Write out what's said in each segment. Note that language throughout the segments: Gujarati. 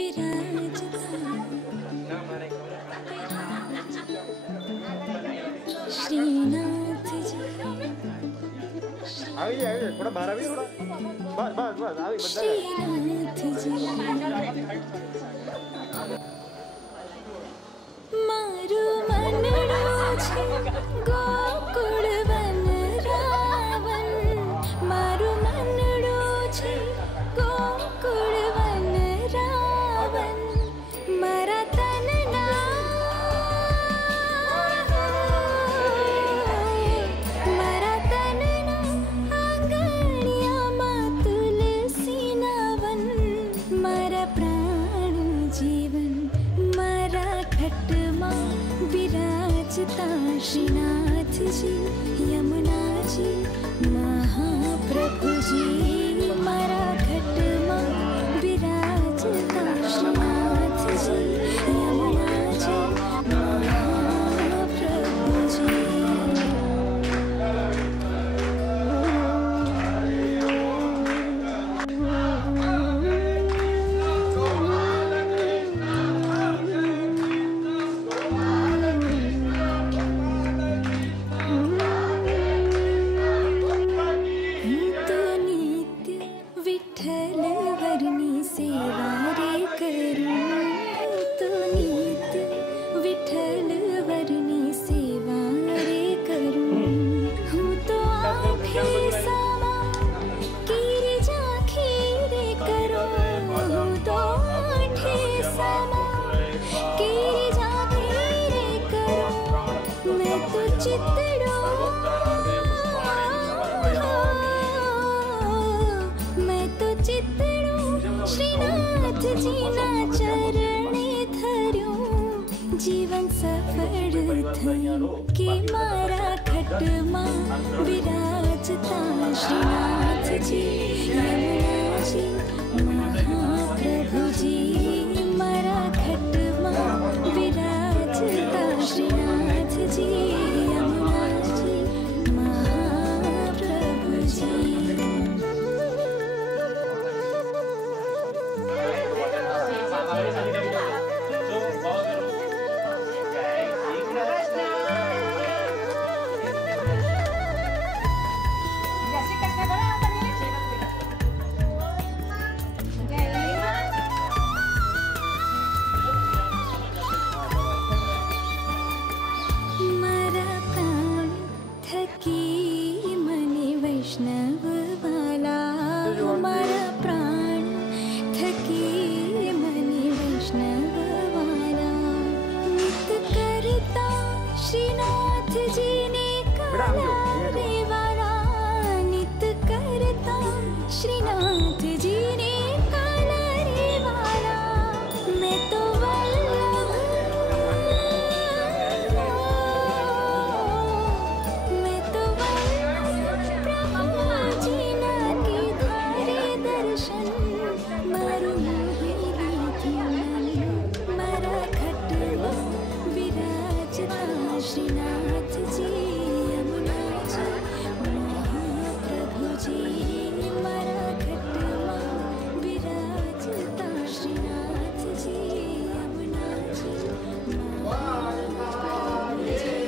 विराजता श्रीनाथ जी। आइए थोड़ा बाहर आइए, थोड़ा बस बस बस आइए श्रीनाथ जी मारू मनड़ो छे गोकुल वन रावण, मारू मनड़ो छे गोकुल वन रावण, मारा तनना मारा तनना आंगणिया मां तुलसी नावन, मारा प्राण जीवन मारा खटमा विराजता श्रीनाथ जी यमुना जी महाप्रभु जी, मारा खटमा विराजता श्रीनाथ जी यमुना जी महाप्रभु जी। विठ्ठल वर्णी सेवा रे करूं, तो नित्य विठ्ठल वर्णी सेवा रे करूं, हूँ तो आठे समा गिरिजा खीरे करो, हूँ तो आठे समा गिरिजा खीरे करो, मैं तो चितड़ो श्रीनाथ जी ना चरणे धर्यो, जीवन सफल थयो के मारा खटमा विराजता श्रीनाथ जी यमुना जी महाप्रभु जी, मारा खटमा विराजता श्रीनाथ जी यमुना जी महाप्रभु जी। वैष्णव वाला हमारा प्राण थकी मनी वैष्णव वाला, नित करता श्रीनाथ जी ने काला रे वाला, नित करता श्रीनाथ जी ने काला रे वाला, मैं तो श्रीनाथ जी यमुना जी महाप्रभु जी, मारा खटमा विराजता श्रीनाथ जी यमुना जी महाप्रभु जी।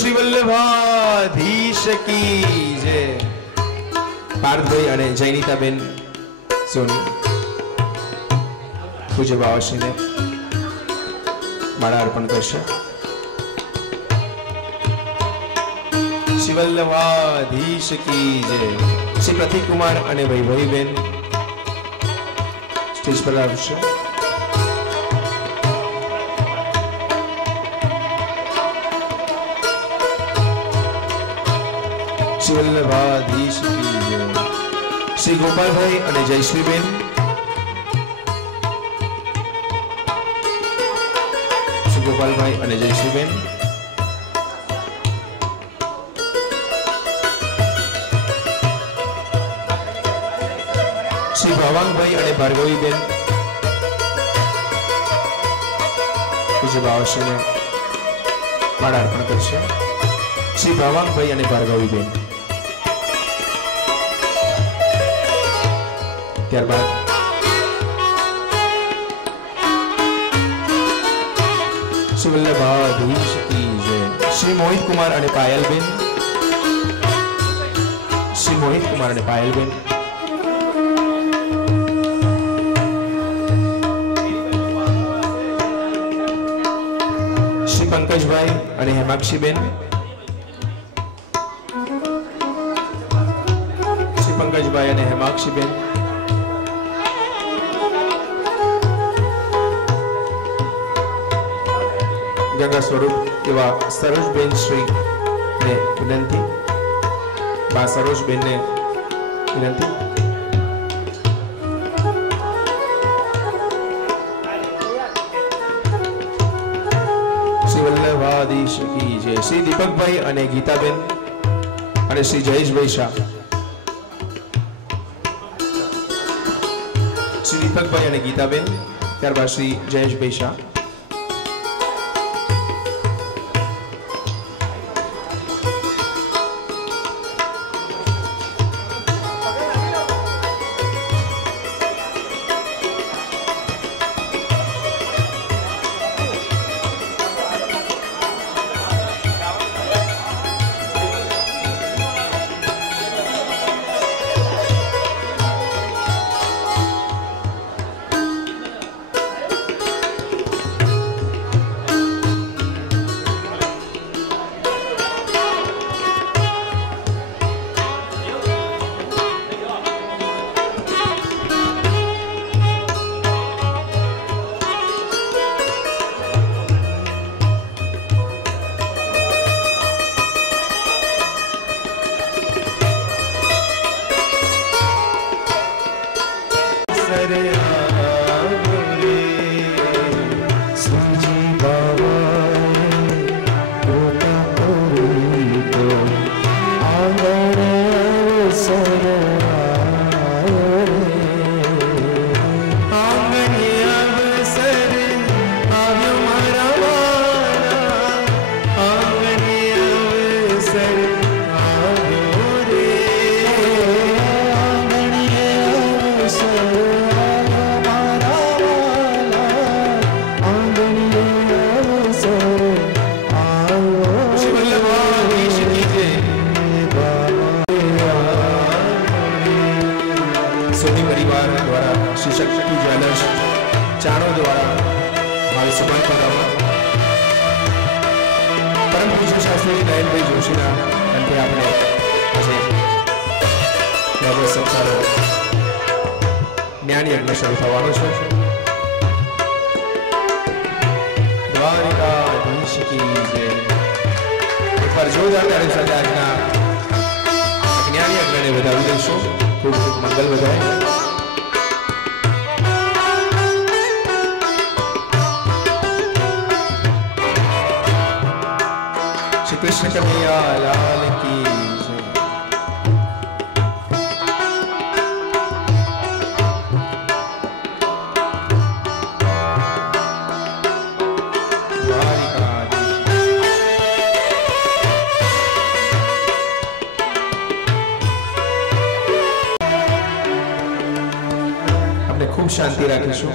श्री वल्लभाधीश की जय। पार्थभाई અને જયનીતાબેન સોની પૂજ્ય બાવાશ્રીને માળા અર્પણ કરશે। શ્રી વલ્લભાધીશ की जय। શ્રી પ્રતીક કુમાર અને વૈભવીબેન સ્ટેજ પર આવશે। श्री वल्लभाधीश की जय। श्री गोपाल भाई અને જયશ્રીબેન શ્રી ગોપાલ ભાઈ અને જયશ્રીબેન શ્રી ભાવાંગ ભાઈ અને ભાર્ગવીબેન પૂજ્ય બાવાશ્રીને માળા અર્પણ કરશે। શ્રી ભાવાંગ ભાઈ અને ભાર્ગવીબેન ત્યારબાદ શ્રી વલ્લભાધીશ की जय। श्री मोहित कुमार અને પાયલબેન શ્રી મોહિત કુમાર અને પાયલબેન શ્રી પંકજભાઈ અને હેમાક્ષીબેન શ્રી પંકજભાઈ અને હેમાક્ષીબેન गंगा स्वरूप एवं सरोजबेन श्री ने विनंती बा सरोजबेन ने विनंती। श्री वल्लभाधीश की जय। श्री दीपक भाई અને ગીતાબેન અને શ્રી જયેશભાઈ શાહ શ્રી દીપક ભાઈ અને ગીતાબેન ત્યારબાદ શ્રી જયેશભાઈ શાહ अवसर आयो रे सुजी बाबाए गोतापुरी को आंगण अवसर आयो रे आंगण अवसर आयो मारा वाला आंगण अवसर आयो रे आंगण अवसर आयो मारा वाला आंगण अवसर आयो शिवल्लभाधीश की जय सोनी परिवार द्वारा श्री शक्ति ज्वेलर्स चाणो द्वारा हमारे समर्पण परम पूज्य शास्त्री नयनभाई जोशीना अंते આપણે આજે નવો સંસારો જ્ઞાન યજ્ઞ શરૂ થવાનો છે દ્વારિકાધીશ की जय એકવાર જોરદાર તાળી સાથે આજના જ્ઞાન યજ્ઞને વધાવી દઈશું ખૂબ ખૂબ મંગલ વધાય श्री कृष्ण कन्हैया लाल की जय हमने खूब शांति राखीशुं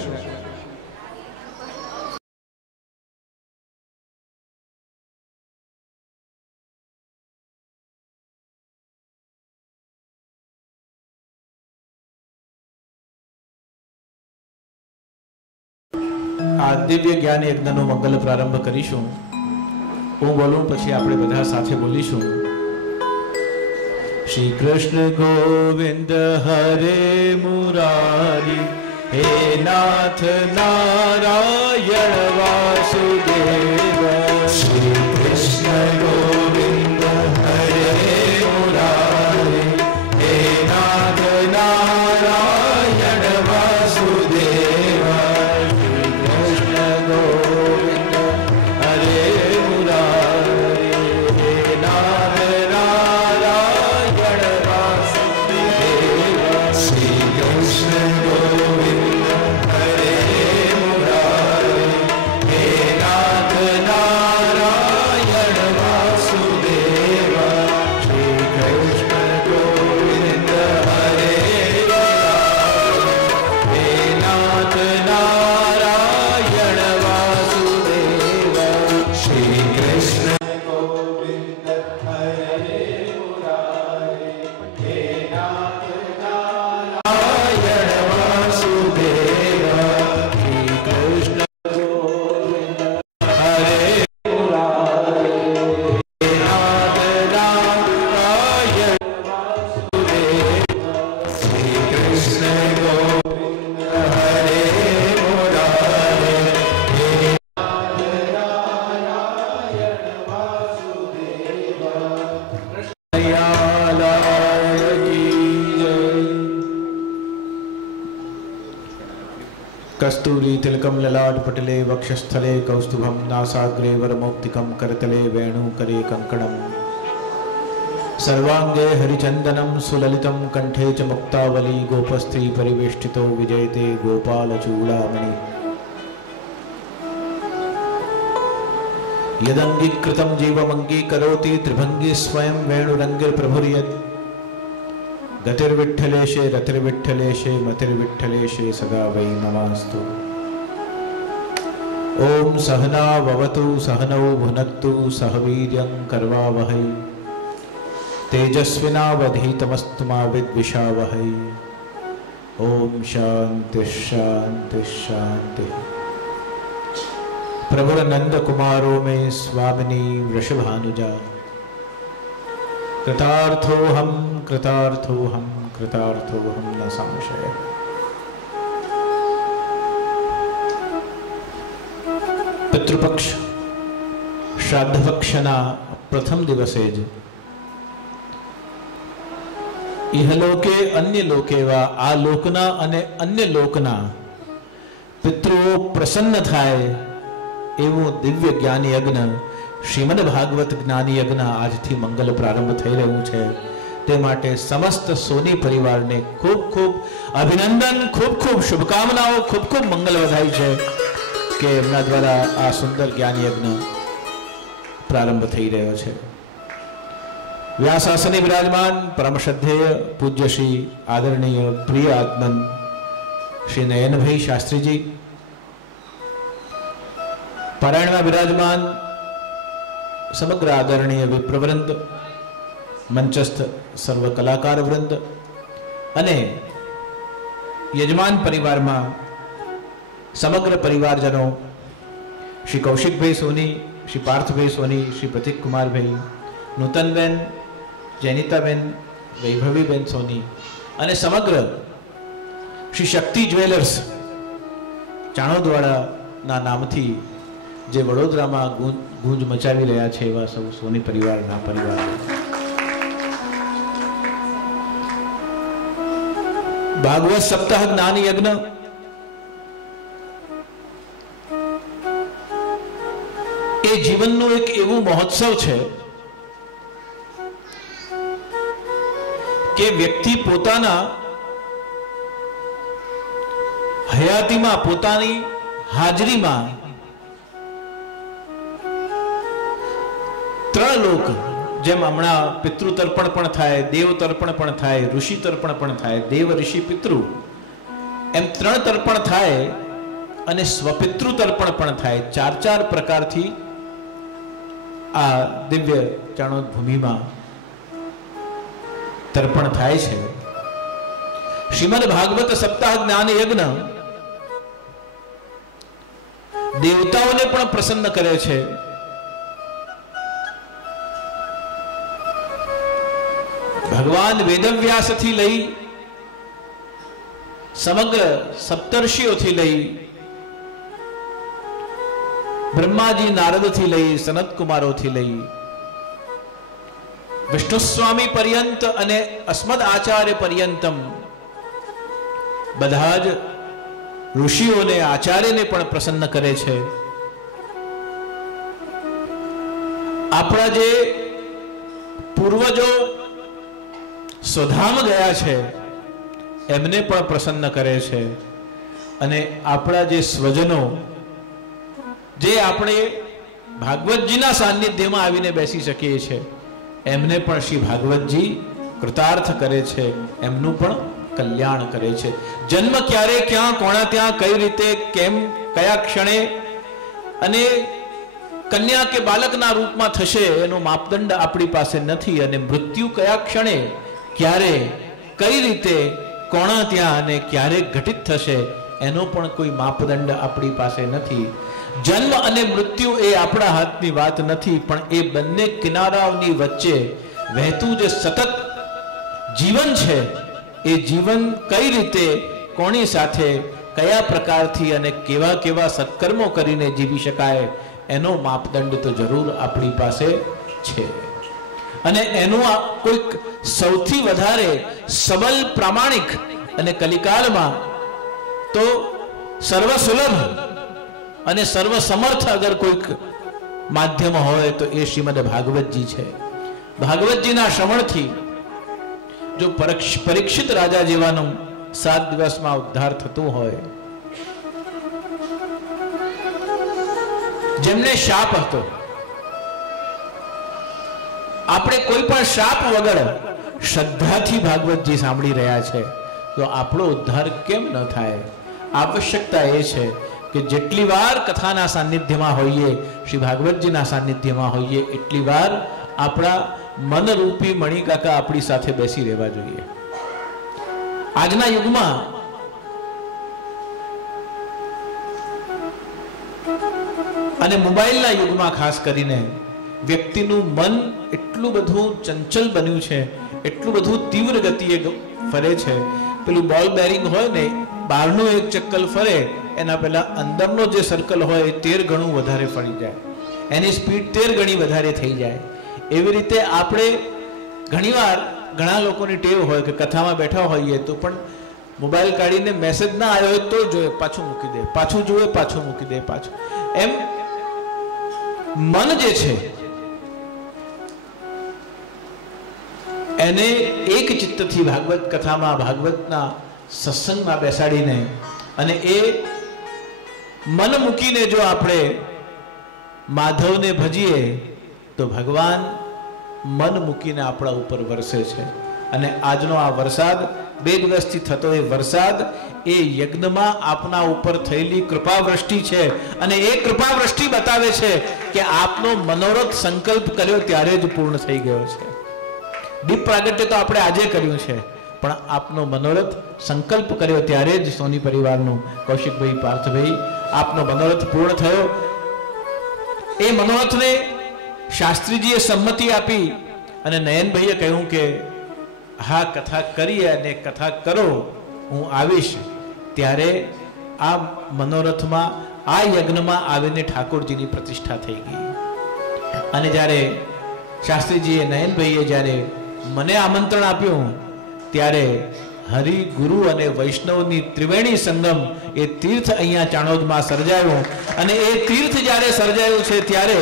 આ દિવ્ય જ્ઞાન યજ્ઞનો મંગલ પ્રારંભ કરીશું હું બોલું પછી આપણે બધા સાથે બોલીશું શ્રી કૃષ્ણ ગોવિંદ હરે મુરારી હે નાથ નારાયણ વાસુદેવ શ્રી કૃષ્ણ ગોવિંદ હરે મુરારી હે નાથ નારાયણ વાસુદેવ गोविंद हरे मुरारी हे नाथ नारायण वासुदेव श्री कृष्ण गोविंद हरे मुरारी हे नाथ नारायण वासुदेव श्री कृष्ण गोविंद हरे मुरारी हे नाथ नारायण वासुदेव श्री कृष्ण गोविंद हरे मुरारी हे नाथ नारायण वासुदेव श्री कृष्ण गोविंद हरे मुरारी हे नाथ नारायण वासुदेव श्री कृष्ण गोविंद हरे मुरारी कस्तूरी तिलकम ललाट पटले वक्षस्थले कौस्तुभम नासाग्रे वरमौक्तिकम करतले वेणुकरे कंकणम सर्वांगे हरिचंदनम सुललितम कंठे च मुक्तावली गोपस्त्री परिवेष्टितो विजयते गोपालचूड़ामणि यदंगीकृतं जीवमंगीकरोति त्रिभंगी स्वयं वेणुरंगिर्प्रभुर्यत् गतिर्विठ्ठलेशे रतिर्विठ्ठलेशे मतिर्विठ्ठलेशे सदा वै नमस्तु। ओम सहना भवतु सहनौ भुनक्तु सह वीर्यं करवावहै तेजस्विनावधीतमस्तु मा विद्विषावहै। ओम शांति शांति शांति। प्रभुर नंद कुमारों में स्वामिनी वृषभानुजा कृतार्थोहम कृतार्थोहम कृतार्थोहम न संशय। पितृपक्ष श्राद्ध पक्षना प्रथम दिवसे ज ઇહલોકે અન્ય લોકેવા આ લોકના અને અન્ય લોકના પિતૃઓ પ્રસન્ન થાય એવું દિવ્ય જ્ઞાની યજ્ઞ શ્રીમદ ભાગવત જ્ઞાની યજ્ઞ આજથી મંગલ પ્રારંભ થઈ રહ્યું છે. તે માટે સમસ્ત સોની પરિવારને ખૂબ ખૂબ અભિનંદન, ખૂબ ખૂબ શુભકામનાઓ, ખૂબ ખૂબ મંગલ વધાય છે કે એમના દ્વારા આ સુંદર જ્ઞાન યજ્ઞ પ્રારંભ થઈ રહ્યો છે. વ્યાસાસને વિરાજમાન પરમ શ્રદ્ધેય પૂજ્ય શ્રી આદરણીય પ્રિય આત્મન શ્રી નયનભાઈ શાસ્ત્રીજી, પારાયણમાં વિરાજમાન સમગ્ર આદરણીય વિપ્રવૃંદ, મંચસ્થ સર્વ કલાકાર વૃંદ અને યજમાન પરિવારમાં સમગ્ર પરિવારજનો શ્રી કૌશિકભાઈ સોની, શ્રી પાર્થભાઈ સોની, શ્રી પ્રતિક કુમારભાઈ, નૂતનબેન, જૈનિતાબેન, વૈભવીબેન સોની અને સમગ્ર શ્રી શક્તિ જ્વેલર્સ ચાણોદવાડાના નામથી જે વડોદરામાં ગૂંજ મચાવી રહ્યા છે એવા સૌ સોની પરિવારના પરિવાર. ભાગવત સપ્તાહ જ્ઞાન યજ્ઞ એ જીવનનું એક એવું મહોત્સવ છે કે વ્યક્તિ પોતાના હયાતીમાં, પોતાની હાજરીમાં ત્રણ લોક, જેમ હમણાં પિતૃ તર્પણ પણ થાય, દેવ તર્પણ પણ થાય, ઋષિ તર્પણ પણ થાય, દેવ ઋષિ પિતૃ, એમ ત્રણ તર્પણ થાય અને સ્વપિતૃ તર્પણ પણ થાય. ચાર ચાર પ્રકારથી આ દિવ્ય ચાણોદ ભૂમિમાં તર્પણ થાય છે. શ્રીમદ ભાગવત સપ્તાહ જ્ઞાન યજ્ઞ દેવતાઓને પણ પ્રસન્ન કરે છે. ભગવાન વેદવ્યાસથી લઈ સમગ્ર સપ્તર્ષિઓથી લઈ બ્રહ્માજી નારદથી લઈ સનત કુમારોથી લઈ વિષ્ણુ સ્વામી પર્યંત અને અસ્મદ આચાર્ય પર્યંતમ બધા જ ઋષિઓને, આચાર્યને પણ પ્રસન્ન કરે છે. આપણા જે પૂર્વજો સ્વધામ ગયા છે એમને પણ પ્રસન્ન કરે છે અને આપણા જે સ્વજનો, જે આપણે ભાગવતજીના સાનિધ્યમાં આવીને બેસી શકીએ છીએ, એમને પણ શ્રી ભાગવતજી કૃતાર્થ કરે છે, એમનું પણ કલ્યાણ કરે છે. જન્મ ક્યારે, ક્યાં, કોણા ત્યાં, કઈ રીતે, કેમ, કયા ક્ષણે અને કન્યા કે બાલકના રૂપમાં થશે એનો માપદંડ આપણી પાસે નથી. અને મૃત્યુ કયા ક્ષણે, ક્યારે, કઈ રીતે, કોણા ત્યાં અને ક્યારે ઘટિત થશે એનો પણ કોઈ માપદંડ આપણી પાસે નથી. જન્મ અને મૃત્યુ એ આપણા હાથની વાત નથી, પણ એ બંને કિનારાઓની વચ્ચે વહેતું જે સતત જીવન છે એ જીવન કઈ રીતે, કોની સાથે, કયા પ્રકારથી અને કેવા કેવા સત્કર્મો કરીને જીવી શકાય એનો માપદંડ તો જરૂર આપણી પાસે છે. અને એનું કોઈક સૌથી વધારે સબલ, પ્રામાણિક અને કલિકાલમાં તો સર્વસુલભ અને સર્વસમર્થ અગર કોઈક માધ્યમ હોય તો એ શ્રીમદ ભાગવતજી છે. ભાગવતજીના શ્રવણથી જો પરીક્ષિત રાજા જેવાનું 7 દિવસમાં ઉદ્ધાર થતું હોય, જેમને શાપ હતો, આપણે કોઈ પણ શાપ વગર શ્રદ્ધાથી ભાગવતજી સાંભળી રહ્યા છે તો આપણો ઉદ્ધાર કેમ ન થાય? આવશ્યકતા એ છે કે જેટલી વાર કથાના સાનિધ્યમાં હોઈએ, શ્રી ભાગવતજીના સાનિધ્યમાં હોઈએ, એટલી વાર આપણા મનરૂપી મણિકાકા આપણી સાથે બેસી રહેવા જોઈએ. આજના યુગમાં અને મોબાઈલના યુગમાં ખાસ કરીને વ્યક્તિનું મન એટલું બધું ચંચલ બન્યું છે, એટલું બધું તીવ્ર ગતિએ ફરે છે. પેલું બોલ બેરિંગ હોય ને, બહારનું એક ચક્કર ફરે એના પહેલા અંદરનો જે સર્કલ હોય એ 13 ગણું વધારે ફરી જાય, એની સ્પીડ 13 ગણી વધારે થઈ જાય. એવી રીતે આપણે ઘણીવાર ઘણા લોકોની ટેવ હોય કે કથામાં બેઠા હોઈએ તો પણ મોબાઈલ કાઢીને મેસેજ ના આવ્યો હોય તો જોઈએ, પાછું મૂકી દે, પાછું જોઈએ, પાછું મૂકી દે, પાછું. એમ મન જે છે એને એક ચિત્તથી ભાગવત કથામાં, ભાગવતના સત્સંગમાં બેસાડીને અને એ મન મૂકીને જો આપણે માધવને ભજીએ તો ભગવાન મન મૂકીને આપણા ઉપર વરસે છે. અને આજનો આ વરસાદ 2 દિવસથી થતો એ વરસાદ એ યજ્ઞમાં આપના ઉપર થયેલી કૃપાવૃષ્ટિ છે. અને એ કૃપાવૃષ્ટિ બતાવે છે કે આપનો મનોરથ સંકલ્પ કર્યો ત્યારે જ પૂર્ણ થઈ ગયો છે. દીપ પ્રાગટ્ય તો આપણે આજે કર્યું છે, પણ આપનો મનોરથ સંકલ્પ કર્યો ત્યારે જ સોની પરિવારનું કૌશિકભાઈ, પાર્થભાઈ, આપનો મનોરથ પૂર્ણ થયો. એ મનોરથને શાસ્ત્રીજીએ સંમતિ આપી અને નયનભાઈએ કહ્યું કે હા, કથા કરીએ અને કથા કરો, હું આવીશ. ત્યારે આ મનોરથમાં, આ યજ્ઞમાં આવીને ઠાકોરજીની પ્રતિષ્ઠા થઈ ગઈ. અને જ્યારે શાસ્ત્રીજીએ, નયનભાઈએ જ્યારે મને આમંત્રણ આપ્યું ત્યારે હરિ, ગુરુ અને વૈષ્ણવની ત્રિવેણી સંગમ એ તીર્થ અહીંયા ચાણોદમાં સર્જાયું. અને એ તીર્થ જ્યારે સર્જાયું છે ત્યારે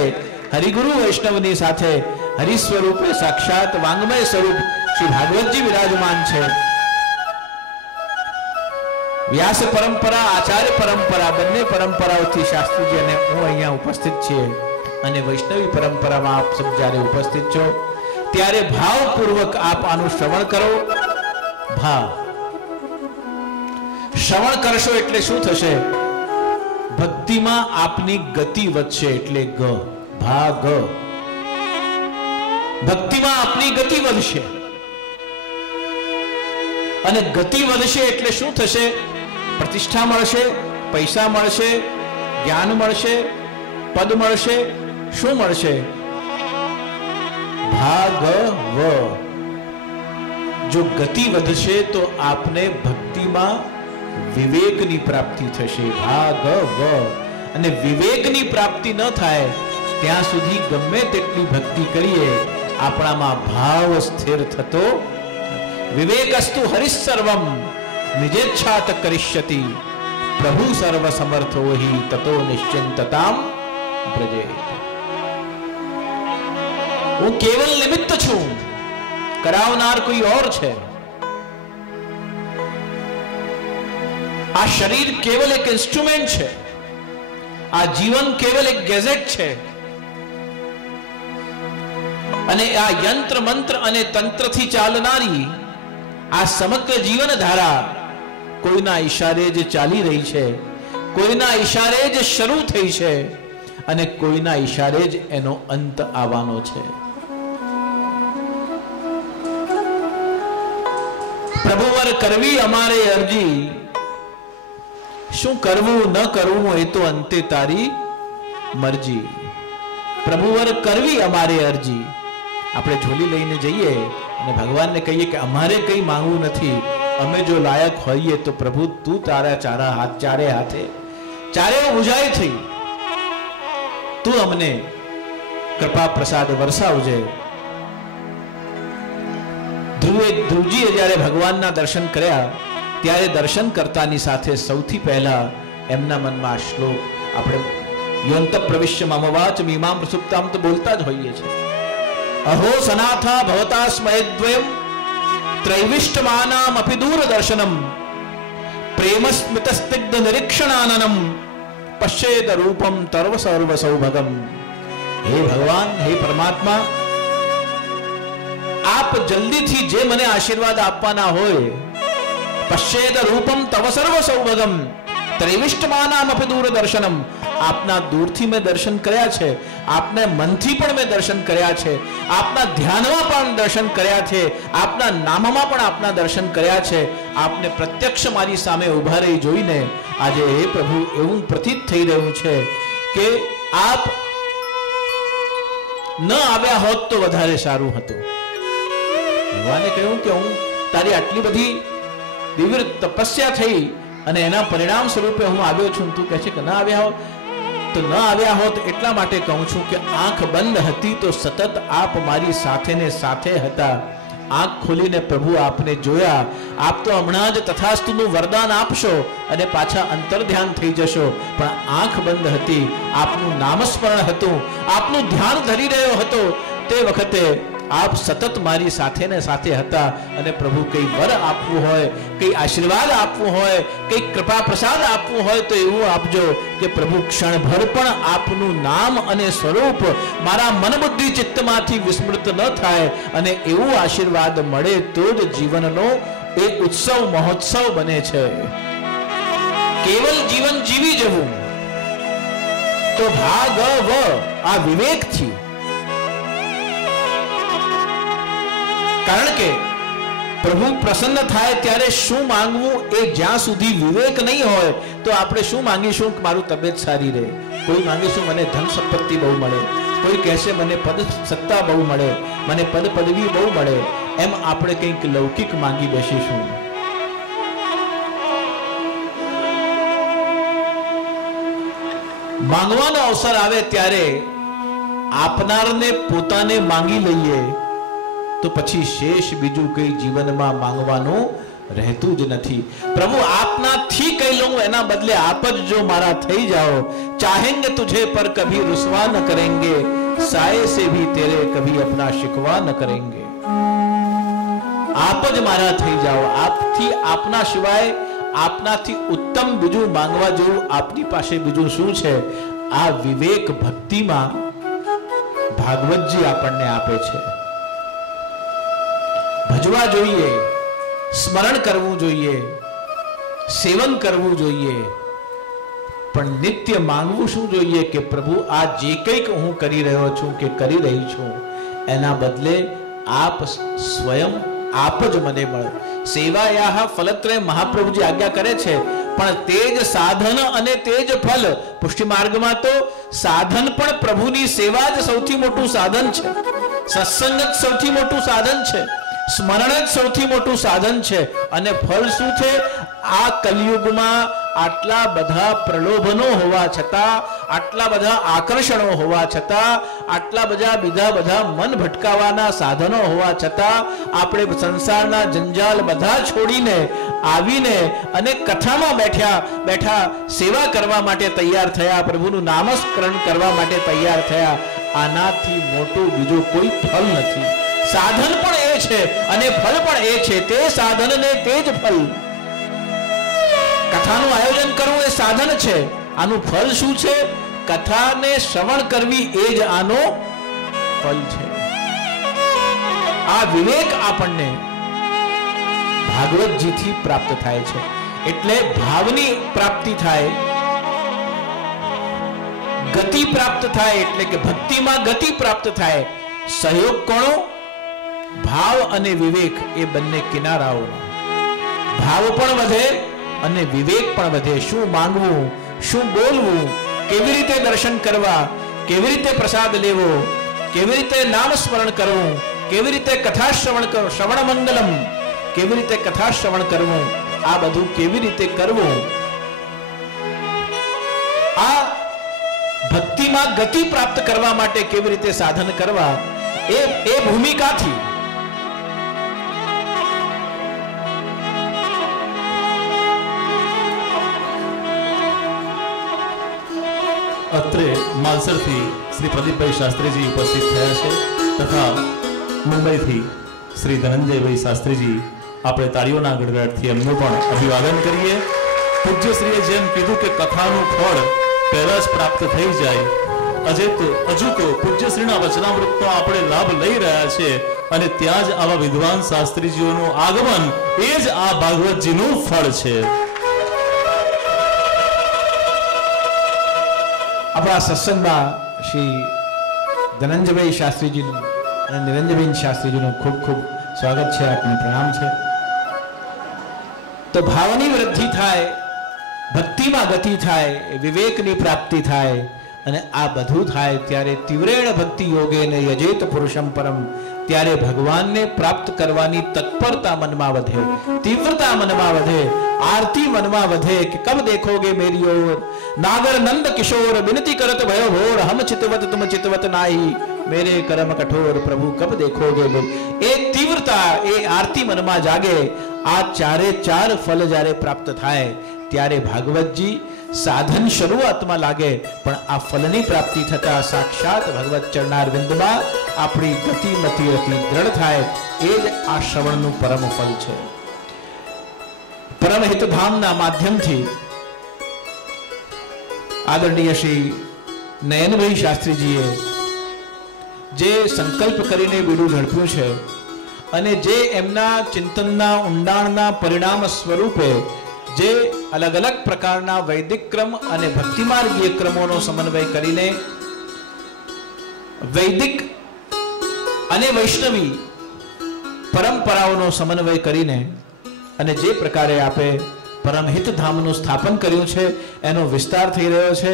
હરિગુરુ વૈષ્ણવની સાથે હરિ સ્વરૂપે સાક્ષાત વાંગમય સ્વરૂપ શ્રી ભાગવતજી વિરાજમાન છે. વ્યાસ પરંપરા, આચાર્ય પરંપરા, બંને પરંપરાઓથી શાસ્ત્રીજી અને હું અહીંયા ઉપસ્થિત છીએ. અને વૈષ્ણવી પરંપરામાં આપ સબ જ્યારે ઉપસ્થિત છો ત્યારે ભાવપૂર્વક આપ આનું શ્રવણ કરો. ભાવ શ્રવણ કરશો એટલે શું થશે? ભક્તિમાં આપની ગતિ વધશે. એટલે ગ, ભાગ, ભક્તિમાં આપની ગતિ વધશે. અને ગતિ વધશે એટલે શું થશે? પ્રતિષ્ઠા મળશે, પૈસા મળશે, જ્ઞાન મળશે, પદ મળશે. શું મળશે? ભાગવ. જો ગતિ વધશે તો આપને ભક્તિમાં વિવેકની પ્રાપ્તિ થશે. ભાગવ. અને વિવેકની પ્રાપ્તિ ન થાય ત્યાં સુધી ગમે તેટલી ભક્તિ કરીએ આપણામાં ભાવ સ્થિર થતો. વિવેકસ્તુ હરિસર્વમ નિજેચ્છાત કરિષ્યતિ પ્રભુ સર્વ સમર્થો હિ તતો નિશ્ચિંતતામ પ્રજે. હું કેવલ નિમિત્ત છું, કરાવનાર કોઈ ઓર છે. આ શરીર કેવલ એક ઇન્સ્ટ્રુમેન્ટ છે. આ જીવન કેવલ એક ગેજેટ છે. અને આ યંત્ર, મંત્ર અને તંત્રથી ચાલનારી આ સમગ્ર જીવન ધારા કોઈના ઈશારે જ ચાલી રહી છે, કોઈના ઈશારે જ શરૂ થઈ છે અને કોઈના ઈશારે જ એનો અંત આવવાનો છે. પ્રભુવર કરવી અમારે અરજી, શું કરવું ન કરવું એ તો અંતે તારી મરજી. પ્રભુવર કરવી અમારે અરજી. આપણે ઝોલી લઈને જઈએ અને ભગવાનને કહીએ કે અમારે કંઈ માંગવું નથી, અમે જો લાયક હોઈએ તો પ્રભુ તું તારા ચારે હાથે ચારે ઉજાય થઈ તું અમને કૃપા પ્રસાદ વરસાવજે. ધ્રુવજીએ જ્યારે ભગવાનના દર્શન કર્યા ત્યારે દર્શન કરતાની સાથે સૌથી પહેલા એમના મનમાં શ્લોક આપણે યોંત પ્રવિશ્ય મમ વાચ મીમાં પ્રસુપ્તામ તો બોલતા જ હોઈએ છીએ. અહો સનાથા ભવતા સ્મયદ્વયમ ત્રૈવિષ્ટમાનામ અપી દૂરદર્શનમ પ્રેમ સ્મિત સ્નિગ્ધ નિરીક્ષણાનનમ પશ્યેદ રૂપમ તર્વ સર્વ સૌભગમ. હે ભગવાન, હે પરમાત્મા, આપ જલ્દીથી જે મને આશીર્વાદ આપવાના હોય, પશ્યેદ રૂપમ તવ સર્વ સૌભગમ ત્રૈવિષ્ટમાનામ અપી દૂરદર્શનમ. આપના દૂરથી મેં દર્શન કર્યા છે, આપને મનથી પણ મેં દર્શન કર્યા છે, આપના ધ્યાનમાં પણ દર્શન કર્યા છે, આપના નામમાં પણ આપના દર્શન કર્યા છે. આપને પ્રત્યક્ષ મારી સામે ઉભા રહી જોઈને આજે હે પ્રભુ એવું પ્રતીત થઈ રહ્યું છે કે આપ ન આવ્યા હોત તો વધારે સારું હતું. ભગવાને કહ્યું કે હું તારી આટલી બધી દિવ્ય તપસ્યા થઈ અને એના પરિણામ સ્વરૂપે હું આવ્યો છું, તું કહે છે કે ન આવ્યા હોત તો ન આવ્યા હોત એટલા માટે કહું છું કે આંખ બંધ હતી તો સતત આપ મારી સાથે ને સાથે હતા. આંખ ખોલીને પ્રભુ આપને જોયા. આપ તો હમણાં જ તથાસ્તુનું વરદાન આપશો અને પાછા અંતર ધ્યાન થઈ જશો, પણ આંખ બંધ હતી. આપનું નામસ્મરણ હતું, આપનું ધ્યાન ધરી રહ્યો હતો. તે વખતે આપ સતત મારી સાથે ને સાથે હતા. અને પ્રભુ કઈ વર આપવું હોય, કઈ આશીર્વાદ આપવું હોય, કઈ કૃપા પ્રસાદ આપવું હોય તો એવું આપજો કે પ્રભુ ક્ષણભર પણ આપનું નામ અને સ્વરૂપ મારા મન બુદ્ધિ ચિત્તમાંથી વિસ્મૃત ન થાય. અને એવું આશીર્વાદ મળે તો જ જીવનનો એ ઉત્સવ મહોત્સવ બને છે. કેવલ જીવન જીવી જવું તો ભાગવ આ વિવેકથી. કારણ કે પ્રભુ પ્રસન્ન થાય ત્યારે શું માંગવું એ જ્યાં સુધી વિવેક નહીં હોય તો આપણે શું માંગીશું કે મારું તબિયત સારી રહે, કોઈ માંગીશું મને ધન સંપત્તિ બહુ મળે, કોઈ કહેશે મને પદ સત્તા બહુ મળે, મને પદ પદવી બહુ મળે. એમ આપણે કંઈક લૌકિક માંગી બેસીશું. માંગવાનો અવસર આવે ત્યારે આપનારને પોતાને માંગી લઈએ તો પછી શેષ બીજું કઈ જીવનમાં માંગવાનું રહેતું જ નથી. પ્રભુ આપનાથી કઈ લઉં એના બદલે આપ જ જો મારા થઈ જાઓ. ચાહેંગે તુझे पर कभी रुसवा न करेंगे, साए से भी तेरे कभी अपना शिकवा न करेंगे. આપ જ મારા થઈ જાઓ. આપથી આપના સિવાય આપનાથી ઉત્તમ બીજું માંગવા જેવું આપની પાસે બીજું શું છે? આ વિવેક ભક્તિમાં ભાગવતજી આપણને આપે છે. ભજવા જોઈએ, સ્મરણ કરવું જોઈએ, સેવન કરવું જોઈએ, પણ નિત્ય માંગવું શું જોઈએ કે પ્રભુ આ જે કંઈક હું કરી રહ્યો છું કે કરી રહી છું એના બદલે આપ સ્વયં આપ જ મને મળો. સેવાયાહ ફલત્રય મહાપ્રભુજી આજ્ઞા કરે છે, પણ તે જ સાધન અને તે જ ફલ. પુષ્ટિ માર્ગમાં તો સાધન પણ પ્રભુની સેવા જ સૌથી મોટું સાધન છે, સત્સંગ જ સૌથી મોટું સાધન છે, સ્મરણ જ સૌથી મોટું સાધન છે. અને ફળ શું છે? આ કલિયુગમાં આટલા બધા પ્રલોભનો હોવા છતાં, આટલા બધા આકર્ષણો હોવા છતાં, આટલા બધા મન ભટકાવાના સાધનો હોવા છતાં આપણે સંસારના જંજાલ બધા છોડીને આવીને અને કથામાં બેઠા સેવા કરવા માટે તૈયાર થયા, પ્રભુનું નામસ્મરણ કરવા માટે તૈયાર થયા. આનાથી મોટું બીજું કોઈ ફળ નથી. સાધન પણ એ છે અને ફળ પણ એ છે. તે સાધન ને તે જ ફળ. કથાનું આયોજન કરવું એ સાધન છે. આનું ફળ શું છે? કથાને શ્રવણ કરવી એ જ આનો ફળ છે. આ વિવેક આપણને ભાગવતજીથી પ્રાપ્ત થાય છે. એટલે ભાવની પ્રાપ્તિ થાય, ગતિ પ્રાપ્ત થાય, એટલે કે ભક્તિમાં ગતિ પ્રાપ્ત થાય. સહયોગ કોનો? ભાવ અને વિવેક એ બંને કિનારાઓ. ભાવ પણ વધે અને વિવેક પણ વધે. શું માંગવું, શું બોલવું, કેવી રીતે દર્શન કરવા, કેવી રીતે પ્રસાદ લેવો, કેવી રીતે નામ સ્મરણ કરવું, કેવી રીતે કથા શ્રવણ કરવું, શ્રવણ મંગલમ, કેવી રીતે કથા શ્રવણ કરવું, આ બધું કેવી રીતે કરવું. આ ભક્તિમાં ગતિ પ્રાપ્ત કરવા માટે કેવી રીતે સાધન કરવા, એ ભૂમિકાથી અત્રે માલસરથી શ્રી પ્રદીપભાઈ શાસ્ત્રીજી ઉપસ્થિત થયા છે તથા મુંબઈથી શ્રી ધનંજયભાઈ શાસ્ત્રીજી. આપણે તાળીઓના ગડગડાટથી એમનું પણ અભિવાદન કરીએ. પૂજ્યશ્રીએ જેમ કીધું કે કથાનું ફળ પહેલા જ પ્રાપ્ત થઈ જાય, હજુ તો પૂજ્યશ્રીના વચનામૃતનો આપણે લાભ લઈ રહ્યા છે અને ત્યાં જ આવા વિદ્વાન શાસ્ત્રીજીઓનું આગમન એ જ આ ભાગવતજીનું ફળ છે. આપણા સત્સંગમાં શ્રી ધનંજયભાઈ શાસ્ત્રીજીનું અને નિરંજનબેન શાસ્ત્રીજીનું ખૂબ ખૂબ સ્વાગત છે, આપને પ્રણામ છે. તો ભાવની વૃદ્ધિ થાય, ભક્તિમાં ગતિ થાય, વિવેકની પ્રાપ્તિ થાય અને આ બધું થાય ત્યારે તીવ્રેણ ભક્તિ યોગેને યજેત પુરુષમ પરમ. ત્યારે ભગવાનને પ્રાપ્ત કરવાની તત્પરતા મનમાં વધે, તીવ્રતા મનમાં વધે, आरती मनमा वधे कि कब देखोगे मेरी ओर. नागर नंद किशोर विनती करत भयो भोर, हम चितवत तुम चितवत नाही. मेरे कर्म कठोर प्रभु कब देखोगे बोल। ए तीव्रता ए आरती મનમાં જાગે, આ ચારે ચાર ફલ જ્યારે પ્રાપ્ત થાય ત્યારે ભાગવતજી સાધન શરૂઆતમાં લાગે, પણ આ ફલની પ્રાપ્તિ થતા સાક્ષાત ભગવત ચરણારવિંદમાં આપણી ગતિમતી અતિ દ્રઢ થાય, એ જ આ શ્રવણનું પરમ ફલ છે. પરમ હિતધામના માધ્યમથી આદરણીય શ્રી નયનભાઈ શાસ્ત્રીજીએ જે સંકલ્પ કરીને બીડું ઝડપ્યું છે અને જે એમના ચિંતનના ઊંડાણના પરિણામ સ્વરૂપે જે અલગ અલગ પ્રકારના વૈદિક ક્રમ અને ભક્તિમાર્ગીય ક્રમોનો સમન્વય કરીને વૈદિક અને વૈષ્ણવી પરંપરાઓનો સમન્વય કરીને અને જે પ્રકારે આપે પરમહિત ધામનું સ્થાપન કર્યું છે એનો વિસ્તાર થઈ રહ્યો છે.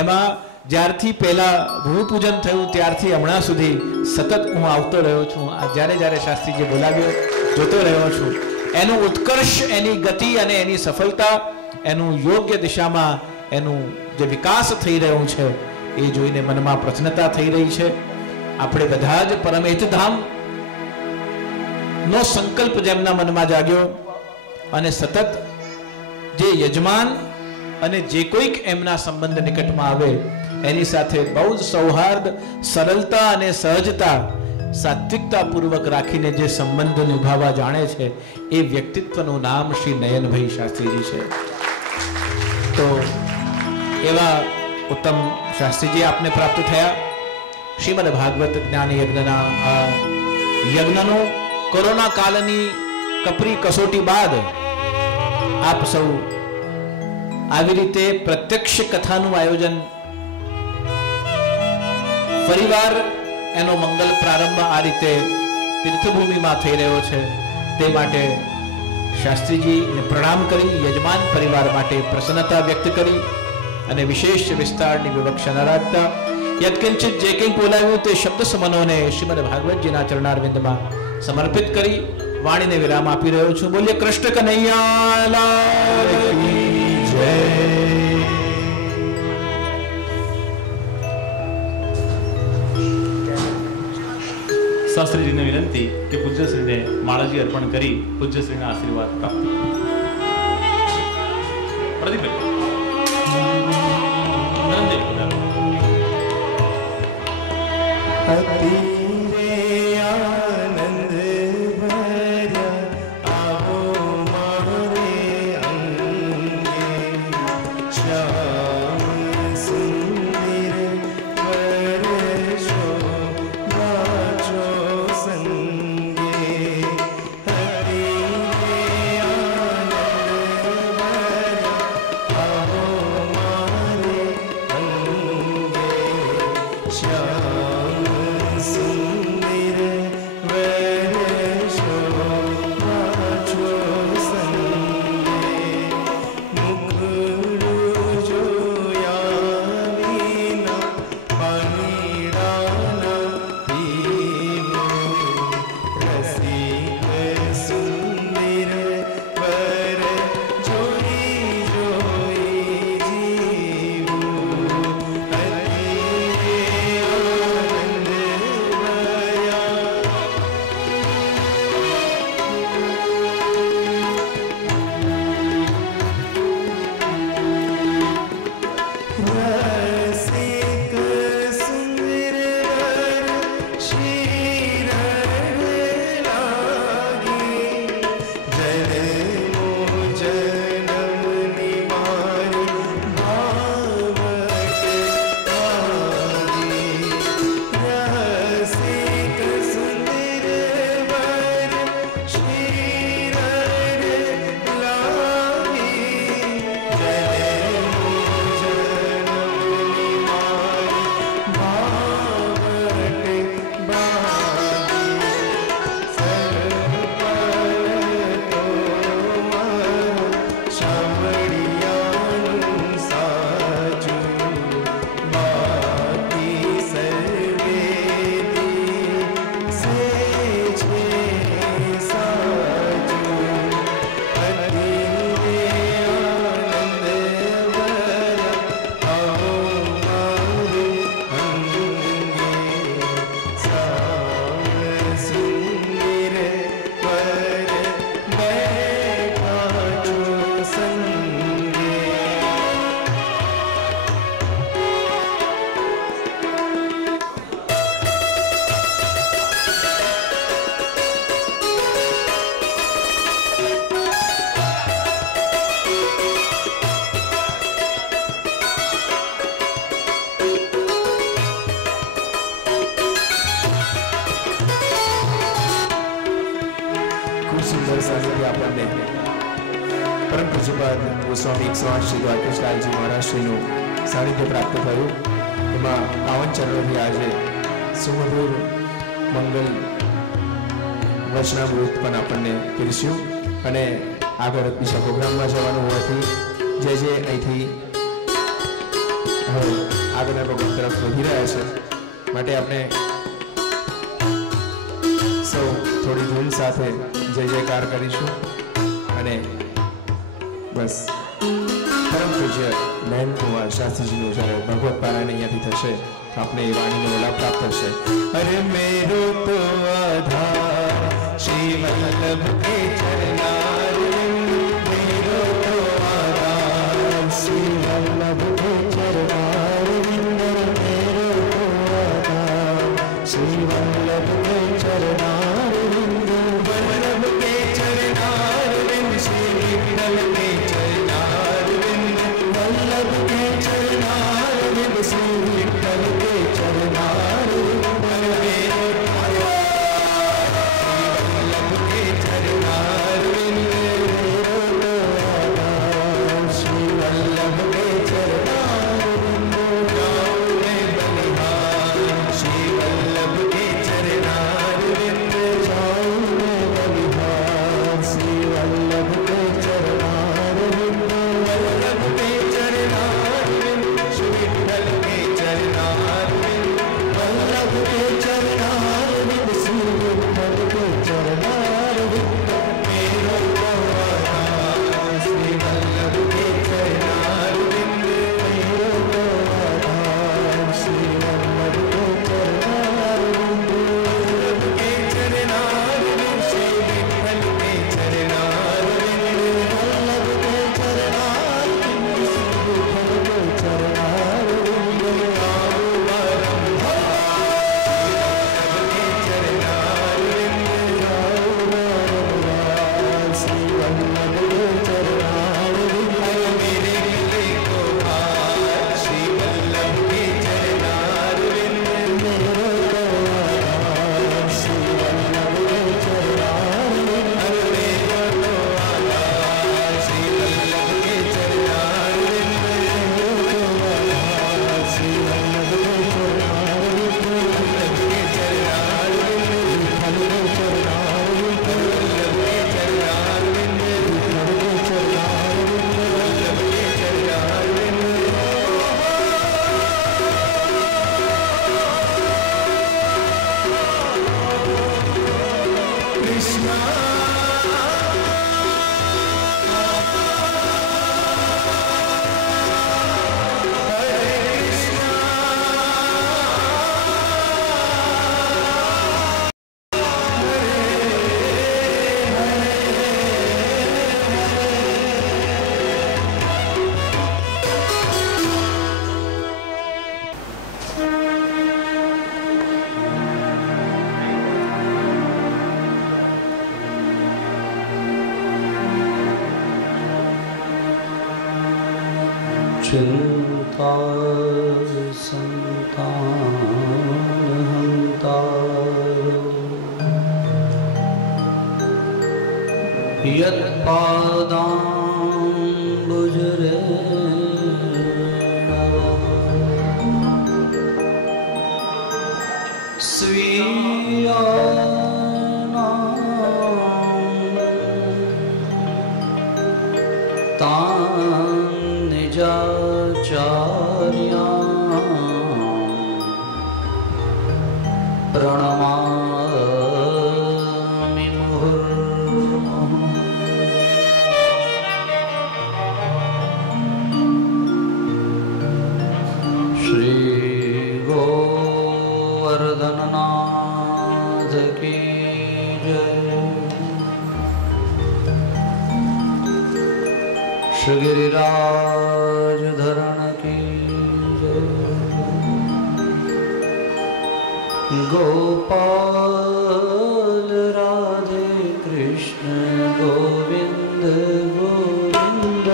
એમાં જ્યારથી પહેલા ભૂમિપૂજન થયું ત્યારથી હમણાં સુધી સતત હું આવતો રહ્યો છું. જ્યારે જ્યારે શાસ્ત્રીજી બોલાવ્યો જોતો રહ્યો છું. એનું ઉત્કર્ષ, એની ગતિ અને એની સફળતા, એનું યોગ્ય દિશામાં એનું જે વિકાસ થઈ રહ્યું છે એ જોઈને મનમાં પ્રસન્નતા થઈ રહી છે. આપણે બધા જ પરમહિત ધામ નો સંકલ્પ જેમના મનમાં જાગ્યો અને સતત જે યજમાન અને જે કોઈક એમના સંબંધ નિકટમાં આવે એની સાથે બહુ જ સૌહાર્દ, સરળતા અને સહજતા, સાત્વિકતા પૂર્વક રાખીને જે સંબંધ નિભાવવા જાણે છે એ વ્યક્તિત્વનું નામ શ્રી નયનભાઈ શાસ્ત્રીજી છે. તો એવા ઉત્તમ શાસ્ત્રીજી આપને પ્રાપ્ત થયા. શ્રીમદ ભાગવત જ્ઞાન યજ્ઞના આ યજ્ઞનો કોરોના કાળની કપરી કસોટી બાદ આપ સૌ આવી રીતે પ્રત્યક્ષ કથાનું આયોજન ફરીવાર એનો મંગલ પ્રારંભ આ રીતે તીર્થભૂમિમાં થઈ રહ્યો છે તે માટે શાસ્ત્રીજીને પ્રણામ કરી, યજમાન પરિવાર માટે પ્રસન્નતા વ્યક્ત કરી અને વિશેષ વિસ્તારની વિવક્ષા ન રાખતા યત્કિંચિત જે કંઈ બોલાવ્યું તે શબ્દ સમનોને શ્રીમદ ભાગવતજીના ચરણારવિંદમાં સમર્પિત કરી વાણીને વિરામ આપી રહ્યો છું. બોલીએ કૃષ્ણ કનૈયા લાલ કી જય. શાસ્ત્રીજીને વિનંતી કે પૂજ્યશ્રીને માળાજી અર્પણ કરી પૂજ્યશ્રીના આશીર્વાદ પ્રાપ્ત. પ્રદીપભાઈ હાજર સાનિધ્ય આપણને પરમ પૂજ્યપાદ ગોસ્વામી 108 શ્રી દ્વારકેશલાલજી મહારાજ શ્રીનું સાનિધ્ય પ્રાપ્ત થયું. એમાં પાવન ચરણોથી આજે સુમધુર મંગલ વચનામૃત પણ આપણને પીરસ્યું અને આગળ બીજા પ્રોગ્રામમાં જવાનું હોવાથી જે અહીંથી હવે આગળના પ્રોગ્રામ તરફ વધી રહ્યા છે માટે આપણે સૌ થોડી ધૂન સાથે જય જયકાર કરીશું અને બસ પરમ પૂજ્ય નયન કુમાર શાસ્ત્રીજીનું જ્યારે ભગવત પારાયણ અહીંયાથી થશે તો આપને એ વાણીનો લાભ પ્રાપ્ત થશે. અરે મેરો તો આધાર શ્રી વલ્લભ કે ચરનાર, મેરો તો આધાર શ્રી વલ્લભ કે ચરનાર, મેરો તો આધાર શ્રી વલ્લભ કે ચરનાર, વલ્લભ કે ચરનાર શ્રી વિઠ્ઠલ કે ચરનાર, વલ્લભ કે ચરનાર શ્રી વિઠ્ઠલ કે ચરનાર, મેરો चिंता संतानहंतारो यत्पादाम्बुजरे प्रणमामि मुहुर्मुहुः श्री गोवर्धननाथ की जय, श्री गिरिराज धरण की जय, गोपाल राधे कृष्ण गोविंद गोविंद,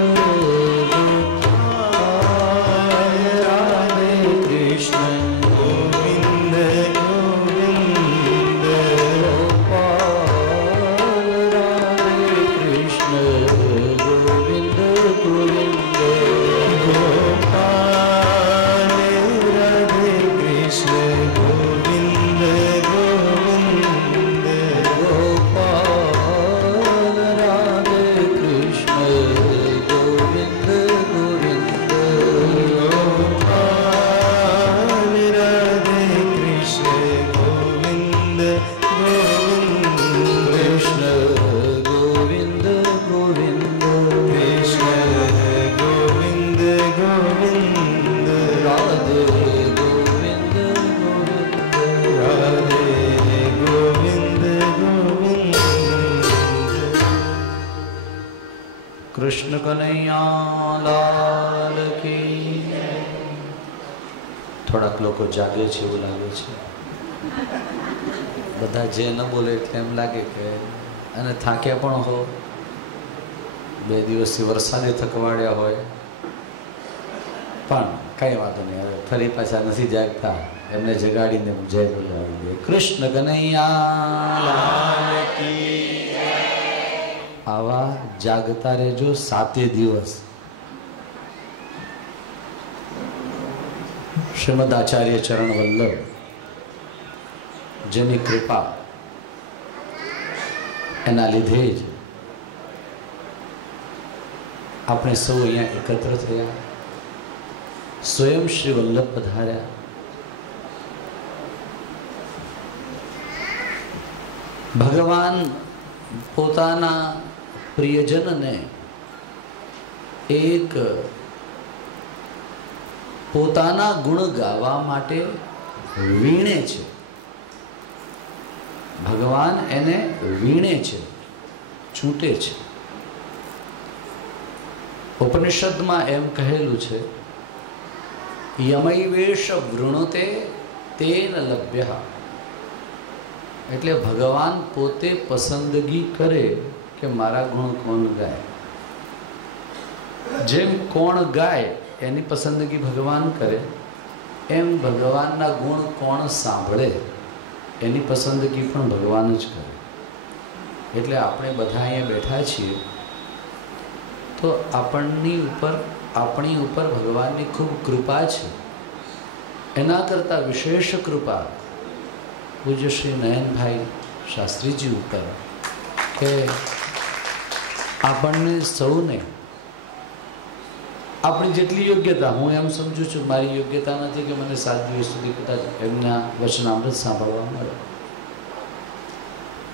गोपाल राधे कृष्ण गोविंद गोविंद, गोपाल राधे લાલ કી. થોડાક લોકો જાગે છે એવું લાગે છે. બધા જે ન બોલે એટલે એમ લાગે કે અને થાક્યા પણ હો, 2 દિવસથી વરસાદે થકવાડ્યા હોય, પણ કઈ વાંધો નહીં. હવે ફરી પાછા નથી જાગતા, એમને જગાડીને જય બોલાવી દે. કૃષ્ણ કનૈયા લાલ કી. આવા જાગતા રહેજો 7 દિવસ. શ્રીમદ આચાર્ય ચરણ વલ્લભ જેની કૃપા, એના લીધે જ આપણે સૌ અહીંયા એકત્ર થયા. સ્વયં શ્રી વલ્લભ પધાર્યા. ભગવાન પોતાના પ્રિયજનને એક પોતાના ગુણ ગાવા માટે વીણે છે. ભગવાન એને વીણે છે, ચૂંટે છે. ઉપનિષદમાં એમ કહેલું છે, યમૈવેશ વૃણુતે તેન લભ્ય. એટલે ભગવાન પોતે પસંદગી કરે કે મારા ગુણ કોણ ગાય. જેમ કોણ ગાય એની પસંદગી ભગવાન કરે, એમ ભગવાનના ગુણ કોણ સાંભળે એની પસંદગી પણ ભગવાન જ કરે. એટલે આપણે બધા અહીંયા બેઠા છીએ તો આપણી ઉપર ભગવાનની ખૂબ કૃપા છે. એના કરતાં વિશેષ કૃપા પૂજ્ય શ્રી નયનભાઈ શાસ્ત્રીજી ઉપર, કે આપણને સૌને આપણી જેટલી યોગ્યતા, હું એમ સમજુ છું મારી યોગ્યતા નથી કે મને 7 દિવસ સુધી કદાચ એમના વચનામૃત સાંભળવા મળે.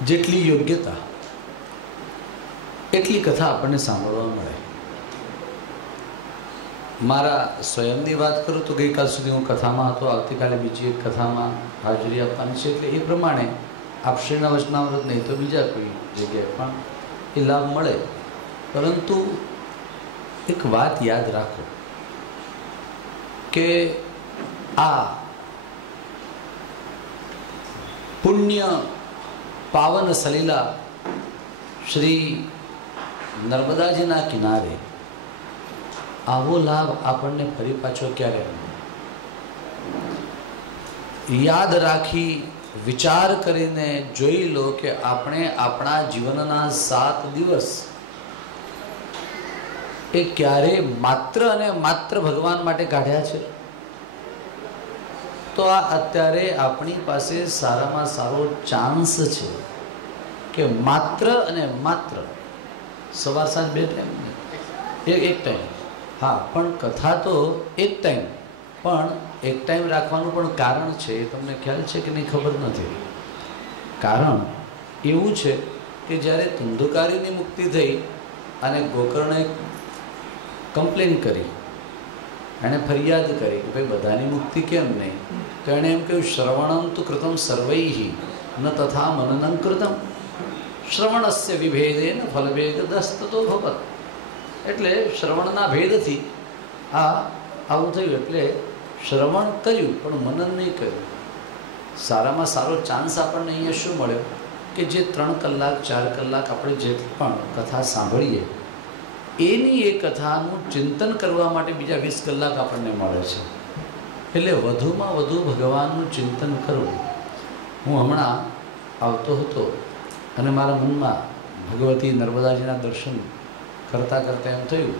જેટલી યોગ્યતા એટલી કથા આપણને સાંભળવા મળે. મારા સ્વયંની વાત કરું તો ગઈકાલ સુધી હું કથામાં હતો, આવતીકાલે બીજી એક કથામાં હાજરી આપવાની છે. એટલે એ પ્રમાણે આપશ્રીના વચનામૃત નહીં તો બીજા કોઈ જગ્યાએ પણ એ લાભ મળે. પરંતુ એક વાત યાદ રાખો કે આ પુણ્ય પાવન સલીલા શ્રી નર્મદાજીના કિનારે આવો લાભ આપણને ફરી પાછો ક્યારે યાદ રાખી વિચાર કરીને જોઈ લો કે આપણે આપણા જીવનના 7 દિવસ એ ક્યારે માત્ર અને માત્ર ભગવાન માટે કાઢ્યા છે. તો આ અત્યારે આપણી પાસે સારામાં સારો ચાન્સ છે કે માત્ર અને માત્ર સવાર સાંજ 2 ટાઈમ, એક ટાઈમ, હા પણ કથા તો એક ટાઈમ, પણ એક ટાઈમ રાખવાનું પણ કારણ છે. એ તમને ખ્યાલ છે કે નહીં ખબર નથી. કારણ એવું છે કે જ્યારે ધુંધુકારીની મુક્તિ થઈ અને ગોકર્ણે કમ્પ્લેન કરી, એણે ફરિયાદ કરી કે ભાઈ બધાની મુક્તિ કેમ નહીં, તો એણે એમ કહ્યું શ્રવણમ તો કૃતમ સર્વૈહિ ન તથા મનનં કૃતમ શ્રવણસ્ય વિભેદેન ફલભેદસ્તતો ભવત. એટલે શ્રવણના ભેદથી આવું થયું. એટલે શ્રવણ કર્યું પણ મનન નહીં કર્યું. સારામાં સારો ચાન્સ આપણને અહીંયા શું મળ્યો કે જે 3 કલાક 4 કલાક આપણે જે પણ કથા સાંભળીએ એની એ કથાનું ચિંતન કરવા માટે બીજા 20 કલાક આપણને મળે છે. એટલે વધુમાં વધુ ભગવાનનું ચિંતન કરવું. હું હમણાં આવતો હતો અને મારા મનમાં ભગવતી નર્મદાજીના દર્શન કરતાં કરતાં એમ થયું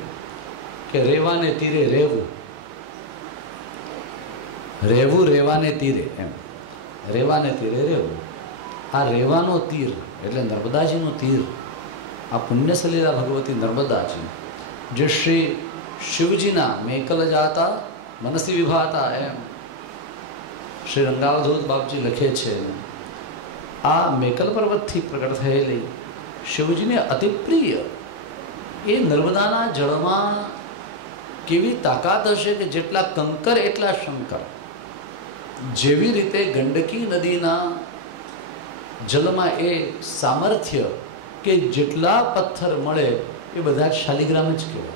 કે રેવાને તીરે રહેવું, રહેવું રેવાને તીરે, એમ રેવાને તીરે રહેવું. આ રેવાનો તીર એટલે નર્મદાજીનું તીર, આ પુણ્યસલીલા ભગવતી નર્મદાજી જે શ્રી શિવજીના મેકલ જાતા મનસી વિભાતા, એમ શ્રી રંગાવધૂત બાપજી લખે છે. આ મેકલ પર્વતથી પ્રગટ થયેલી શિવજીને અતિ પ્રિય એ નર્મદાના જળમાં કેવી તાકાત હશે કે જેટલા કંકર એટલા શંકર. જેવી રીતે ગંડકી નદીના જલમાં એ સામર્થ્ય કે જેટલા પથ્થર મળે એ બધા શાલિગ્રામ જ કહેવાય.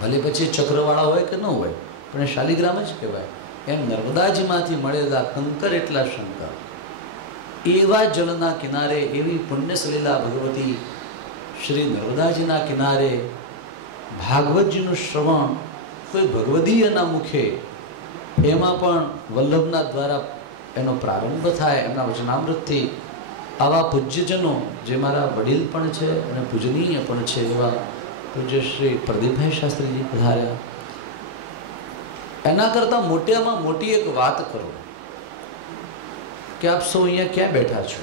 ભલે પછી ચક્રવાળા હોય કે ન હોય, પણ એ શાલિગ્રામ જ કહેવાય. એમ નર્મદાજીમાંથી મળેલા કંકર એટલા શંકર. એવા જળના કિનારે એવી પુણ્યસલીલા ભગવતી શ્રી નર્મદાજીના કિનારે ભાગવતજીનું શ્રવણ કોઈ ભગવદીયના મુખે, એમાં પણ વલ્લભના દ્વારા એનો પ્રારંભ થાય, એમના વચનામૃતથી. આવા પૂજ્યજનો જે મારા વડીલ પણ છે અને પૂજનીય પણ છે, એવા પૂજ્ય શ્રી પ્રદીપભાઈ શાસ્ત્રીજી પધાર્યા. એના કરતાં મોટામાં મોટી એક વાત કરો કે આપ સૌ અહીંયા ક્યાં બેઠા છો?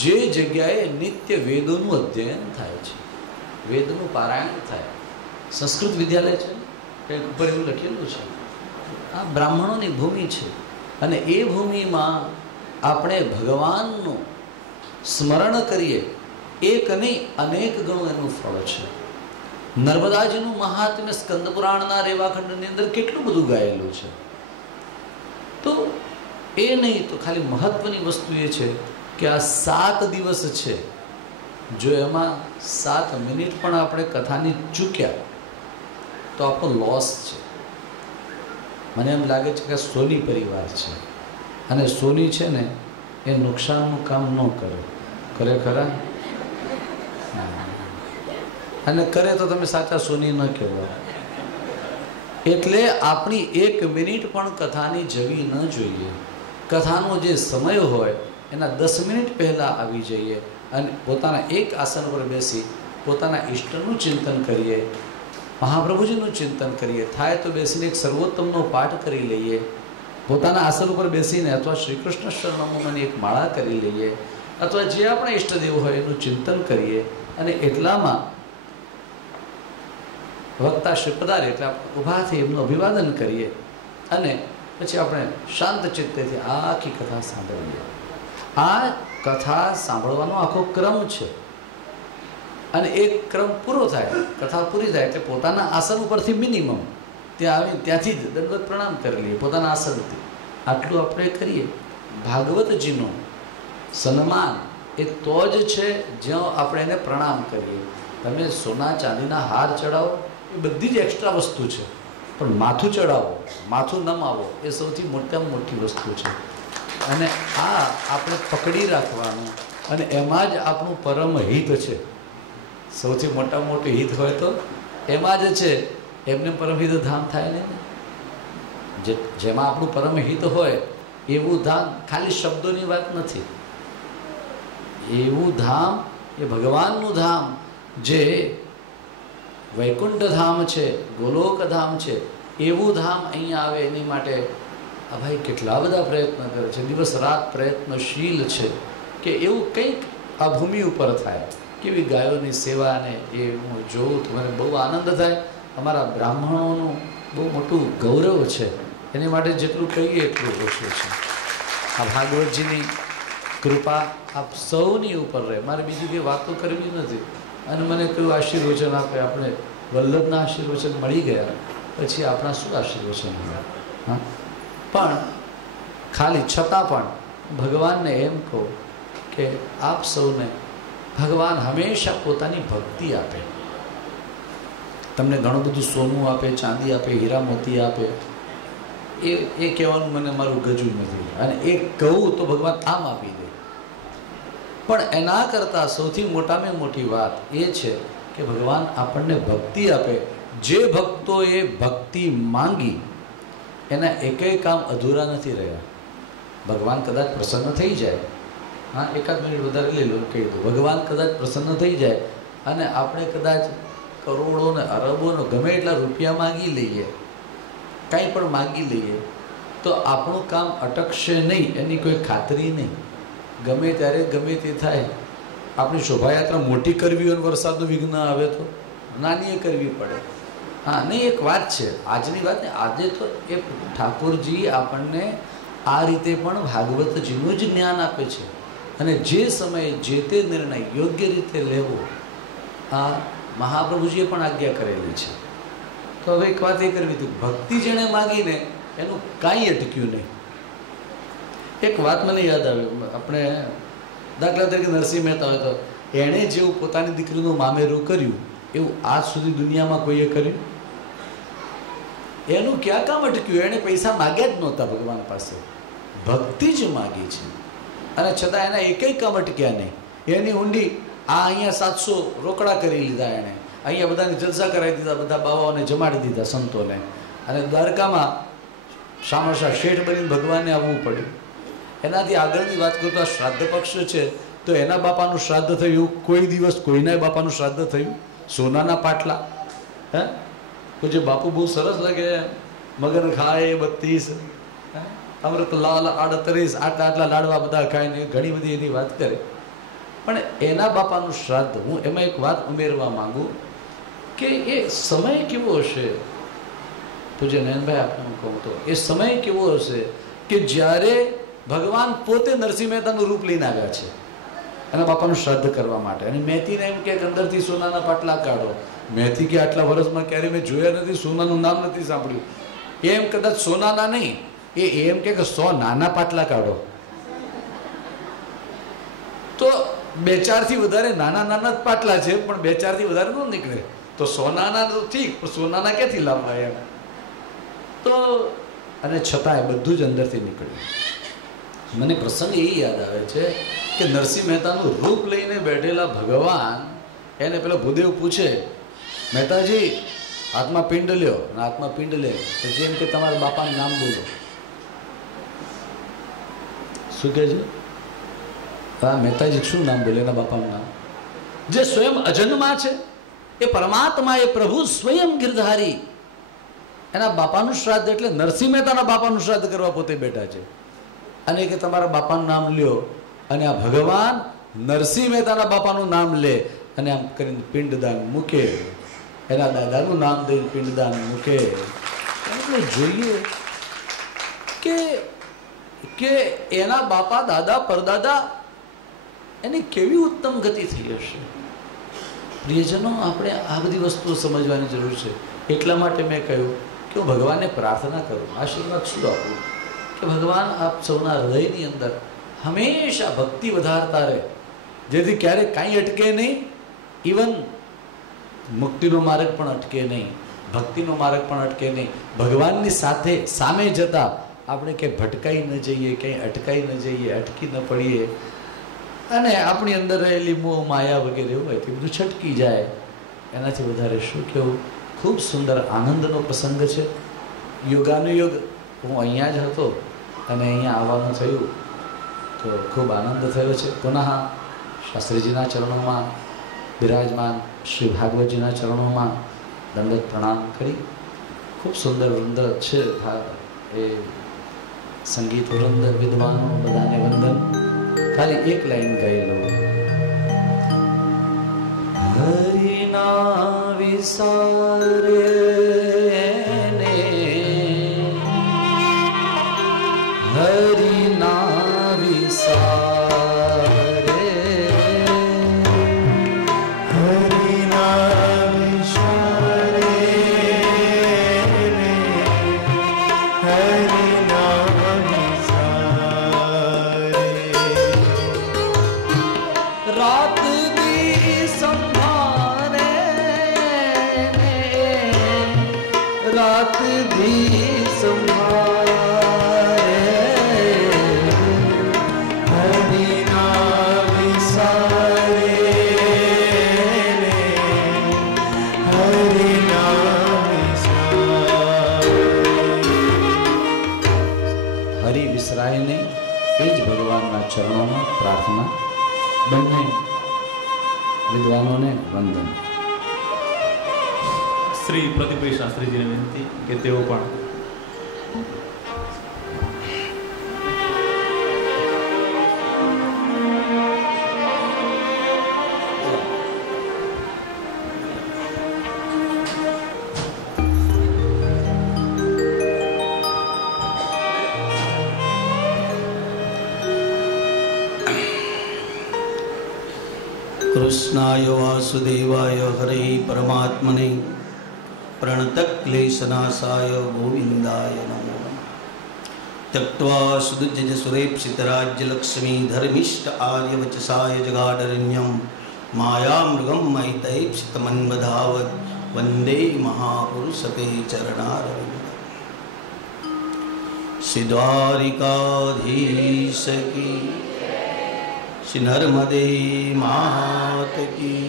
જે જગ્યાએ નિત્ય વેદોનું અધ્યયન થાય છે, વેદનું પારાયણ થાય. સંસ્કૃત વિદ્યાલય છે, કંઈક ઉપર એવું લખેલું છે. આ બ્રાહ્મણોની ભૂમિ છે અને એ ભૂમિમાં આપણે ભગવાનનું સ્મરણ કરીએ, એક નહીં અનેક ગણું એનું ફળ છે. નર્મદાજીનું મહાત્મ્ય સ્કંદ પુરાણના રેવાખંડની અંદર કેટલું બધું ગાયેલું છે. તો એ નહીં તો ખાલી મહત્વની વસ્તુ એ છે કે આ 7 દિવસ છે, જો એમાં 7 મિનિટ પણ આપણે કથાની ચૂક્યા તો આપણો લોસ છે. મને એમ લાગે છે કે સોની પરિવાર છે અને સોની છે ને એ નુકસાનનું કામ ન કરે. કરે ખરા? અને કરે તો તમે સાચા સોની ન કહેવાય. એટલે આપણી 1 મિનિટ પણ કથાની જવી ન જોઈએ. કથાનો જે સમય હોય એના 10 મિનિટ પહેલાં આવી જઈએ અને પોતાના એક આસન પર બેસી પોતાના ઈષ્ટનું ચિંતન કરીએ, મહાપ્રભુજીનું ચિંતન કરીએ. થાય તો બેસીને એક સર્વોત્તમનો પાઠ કરી લઈએ, પોતાના આસન ઉપર બેસીને અથવા શ્રી કૃષ્ણ શરણમની એક માળા કરી લઈએ, અથવા જે આપણા ઈષ્ટદેવ હોય એનું ચિંતન કરીએ. અને એટલામાં વક્તા શ્રીપદાર એટલે આપણે ઊભા થઈ એમનું અભિવાદન કરીએ અને પછી આપણે શાંત ચિત્તેથી આખી કથા સાંભળીએ. આ કથા સાંભળવાનો આખો ક્રમ છે અને એક ક્રમ પૂરો થાય, કથા પૂરી થાય એટલે પોતાના આસન ઉપરથી મિનિમમ ત્યાં આવી ત્યાંથી જ દંડવત પ્રણામ કરી લઈએ પોતાના આસનથી. આટલું આપણે કરીએ. ભાગવતજીનું સન્માન એ તો જ છે જ્યાં આપણે એને પ્રણામ કરીએ. તમે સોના ચાંદીના હાર ચડાવો એ બધી જ એક્સ્ટ્રા વસ્તુ છે, પણ માથું ચડાવો, માથું નમાવો એ સૌથી મોટામાં મોટી વસ્તુ છે. અને આ આપણે પકડી રાખવાનું અને એમાં જ આપણું પરમ હિત છે. સૌથી મોટામાં મોટું હિત હોય તો એમાં જ છે. એમને પરમહિત ધામ થાય ને, જેમાં આપણું પરમ હિત હોય એવું ધામ ખાલી શબ્દોની વાત નથી. એવું ધામ એ ભગવાનનું ધામ જે વૈકુંઠ ધામ છે, ગોલોક ધામ છે, એવું ધામ અહીંયા આવે એની માટે આ ભાઈ કેટલા બધા પ્રયત્ન કરે છે, દિવસ રાત પ્રયત્નશીલ છે કે એવું કંઈક આ ભૂમિ ઉપર થાય. કેવી ગાયોની સેવા ને એ હું જોઉં તો મને બહુ આનંદ થાય. અમારા બ્રાહ્મણોનું બહુ મોટું ગૌરવ છે, એની માટે જેટલું કહીએ એટલું ઓછું છે. આ ભાગવતજીની કૃપા આપ સૌની ઉપર રહે. મારે બીજી કંઈ વાતો કરવી નથી. અને મને કયું આશીર્વચન આપે? આપણે વલ્લભના આશીર્વચન મળી ગયા પછી આપણા શું આશીર્વચન મળ્યા? હા, પણ ખાલી છતાં પણ ભગવાનને એમ કહો કે આપ સૌને ભગવાન હંમેશા પોતાની ભક્તિ આપે. તમને ઘણું બધું સોનું આપે, ચાંદી આપે, હીરા મોતી આપે, એ કહેવાનું મને મારું ગજું નથી. અને એ કહું તો ભગવાન આમ આપી દે. પણ એના કરતાં સૌથી મોટામાં મોટી વાત એ છે કે ભગવાન આપણને ભક્તિ આપે. જે ભક્તોએ ભક્તિ માંગી એના એકેય કામ અધૂરા નથી રહ્યા. ભગવાન કદાચ પ્રસન્ન થઈ જાય, હા, એકાદ મિનિટ વધારે લઈ લો, કહી દો, ભગવાન કદાચ પ્રસન્ન થઈ જાય અને આપણે કદાચ કરોડો ને અરબોનો ગમે એટલા રૂપિયા માગી લઈએ, કાંઈ પણ માગી લઈએ, તો આપણું કામ અટકશે નહીં એની કોઈ ખાતરી નહીં. ગમે ત્યારે ગમે તે થાય. આપણી શોભાયાત્રા મોટી કરવી હોય, વરસાદનું વિઘ્ન આવે તો નાની કરવી પડે. હા, નહીં, એક વાત છે આજની વાત ને, આજે તો એ ઠાકોરજી આપણને આ રીતે પણ ભાગવતજીનું જ જ્ઞાન આપે છે અને જે સમયે જે તે નિર્ણય યોગ્ય રીતે લેવો આ મહાપ્રભુજીએ પણ આજ્ઞા કરેલી છે. તો હવે એક વાત એ કરવી હતી, ભક્તિ જેણે માગીને એનું કાંઈ અટક્યું નહીં. એક વાત મને યાદ આવી. આપણે દાખલા તરીકે નરસિંહ મહેતા હોય તો એણે જેવું પોતાની દીકરીનું મામેરું કર્યું એવું આજ સુધી દુનિયામાં કોઈએ કર્યું? એનું ક્યાં કામ અટક્યું? એને પૈસા માગ્યા જ નહોતા ભગવાન પાસે, ભક્તિ જ માગી છે, અને છતાં એના એકેય કામ અટક્યા નહીં. એની ઊંડી આ અહીંયા 700 રોકડા કરી લીધા એણે, અહીંયા બધાને જલસા કરાવી દીધા, બધા બાવાઓને જમાડી દીધા, સંતોને, અને દ્વારકામાં શામળશા શેઠ બનીને ભગવાનને આવવું પડ્યું. એનાથી આગળની વાત કરું તો આ શ્રાદ્ધ પક્ષ છે, તો એના બાપાનું શ્રાદ્ધ થયું? કોઈ દિવસ કોઈના બાપાનું શ્રાદ્ધ થયું? સોનાના પાટલા, હે જે બાપુ બહુ સરસ લાગે, મગન ખાય 32, અમૃત લાલ 38, આટલા લાડવા બધા ખાઈને ઘણી બધી એની વાત કરે. પણ એના બાપાનું શ્રાદ્ધ, હું એમાં એક વાત ઉમેરવા માંગુ કે એ સમય કેવો હશે, પૂજ્ય નયનભાઈ આપણે હું કહું તો એ સમય કેવો હશે કે જ્યારે ભગવાન પોતે નરસિંહ મહેતાનું રૂપ લઈને આવ્યા છે એના બાપાનું શ્રાદ્ધ કરવા માટે. અને મહેતીને એમ કે અંદરથી સોનાના પાટલા કાઢો. મહેતી કે આટલા વર્ષમાં ક્યારે મેં જોયા નથી, સોનાનું નામ નથી સાંભળ્યું. એમ કદાચ સોનાના નહીં, એમ કે 100 નાના પાટલા કાઢો. તો 2-4 થી વધારે નાના જ પાટલા છે, પણ 2-4 થી વધારે ન નીકળે. તો સોનાના તો ઠીક, પણ સોનાના ક્યાંથી લાવવા એમ? તો અને છતાંય બધું જ અંદરથી નીકળ્યું. મને પ્રસંગ એ યાદ આવે છે કે નરસિંહ મહેતાનું રૂપ લઈને બેઠેલા ભગવાન એને પેલો ભૂદેવ પૂછે, મહેતાજી હાથમાં પિંડ લ્યો, અને હાથમાં પિંડ લે તો જેમ કે તમારા બાપાનું નામ બોલો. શું કહે છે? હા, મહેતાજી શું નામ બોલે? એના બાપાનું નામ, જે સ્વયં અજન્મા છે, એ પરમાત્મા, એ પ્રભુ સ્વયં ગિરધારી. એના બાપાનું શ્રાદ્ધ એટલે નરસિંહ મહેતાના બાપાનું શ્રાદ્ધ કરવા પોતે બેઠા છે, અને કે તમારા બાપાનું નામ લ્યો. અને આ ભગવાન નરસિંહ મહેતાના બાપાનું નામ લે અને આમ કરીને પિંડદાન મૂકે, એના દાદાનું નામ દઈને પિંડદાન મૂકે. એટલે જોઈએ કે એના બાપા, દાદા, પરદાદા, એની કેવી ઉત્તમ ગતિ થઈ હશે. પ્રિયજનો, આપણે આ બધી વસ્તુઓ સમજવાની જરૂર છે. એટલા માટે મેં કહ્યું કે હું ભગવાનને પ્રાર્થના કરું, આશીર્વાદ શું આપું કે ભગવાન આપ સૌના હૃદયની અંદર હંમેશા ભક્તિ વધારતા રહે, જેથી ક્યારેક કાંઈ અટકે નહીં. ઇવન મુક્તિનો માર્ગ પણ અટકે નહીં, ભક્તિનો માર્ગ પણ અટકે નહીં. ભગવાનની સાથે સામે જતા આપણે ક્યાંય ભટકાઈ ન જઈએ, ક્યાંય અટકાઈ ન જઈએ, અટકી ન પડીએ, અને આપણી અંદર રહેલી મોહ માયા વગેરે હોય તે બધું છટકી જાય. એનાથી વધારે શું કહેવું? ખૂબ સુંદર આનંદનો પ્રસંગ છે. યોગાનુયોગ હું અહીંયા જ હતો અને અહીંયા આવવાનું થયું તો ખૂબ આનંદ થયો છે. પુનઃ શાસ્ત્રીજીના ચરણોમાં બિરાજમાન શ્રી ભાગવતજીના ચરણોમાં દંડવત પ્રણામ કરી. ખૂબ સુંદર વૃંદ છે એ સંગીત વૃંદ, વિદ્વાનો બધાને વંદન. ખાલી એક લાઈન ગાઈ લઉં. હરિના વિસારે ને હરિના વિસારે, હરિના વિસારે હરિના વિસારે, રાત દી સંભારે રાત દી સંભારે, હરિના વિસારે હરિના વિસારે. હરિ વિસરાય નહીં, એ જ ભગવાનના ચરણોમાં પ્રાર્થના. બંને વિદ્વાનોને વંદન. શ્રી પ્રદીપભાઈ શાસ્ત્રીજીને વિનંતી કે તેઓ પણ કૃષ્ણાય વાસુદેવાય હરે પરમાત્મને પ્रणतक्लेशनाशाय गोविंदाय नमो नमः. त्यक्त्वा सुदुज्जसुरेप्सितराज्यलक्ष्मी धर्मिष्ठ आर्यवचसाय जगाडरण्यं मायामृगं महितैप्सितमन्वधावत् वन्दे महापुरुषते चरणारविन्दम्। श्री द्वारिकाधीश की, श्री नर्मदे मात की,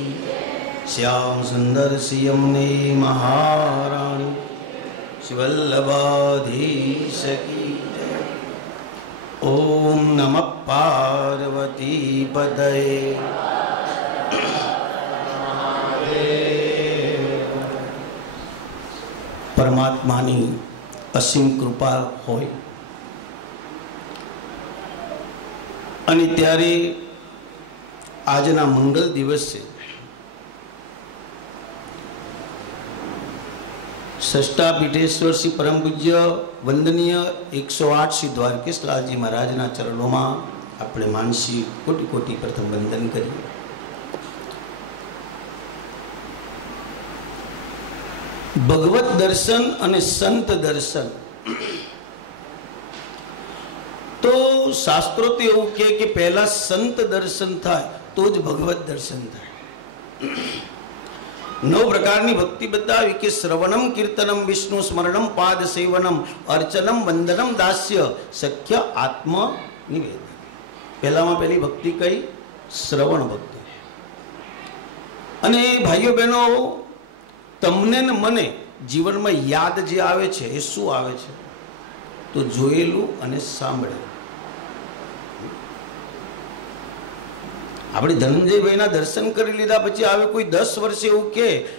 श्याम सुंदर श्री यमुने महारानी, श्री वल्लभाधीश की जय। ओम नमः पार्वती पतये। परमात्मानी असीम कृपा होय અને ત્યારે આજના મંગલ દિવસે ષષ્ઠા પીઠેશ્વર શ્રી પરમ પૂજ્ય વંદનીય 108 શ્રી દ્વારકેશ લાલજી મહારાજના ચરણોમાં આપણે માનસી કોટી કોટી પ્રથમ વંદન કરીએ. ભગવત દર્શન અને સંત દર્શન તો શાસ્ત્રો તો એવું કે પહેલા સંત દર્શન થાય તો જ ભગવત દર્શન થાય. 9 પ્રકારની ભક્તિ બતાવી કે શ્રવણમ કીર્તનમ વિષ્ણુ સ્મરણમ પાદ સેવનમ અર્ચનમ વંદનમ દાસ્ય સખ્ય આત્મ નિવેદન. પહેલામાં પહેલી ભક્તિ કઈ? શ્રવણ ભક્તિ. અને ભાઈઓ બહેનો, તમને ને મને જીવનમાં યાદ જે આવે છે એ શું આવે છે? તો જોયેલું અને સાંભળેલું. આપણે ધનંજયભાઈના દર્શન કરી લીધા પછી આવે કોઈ 10 વર્ષે એવું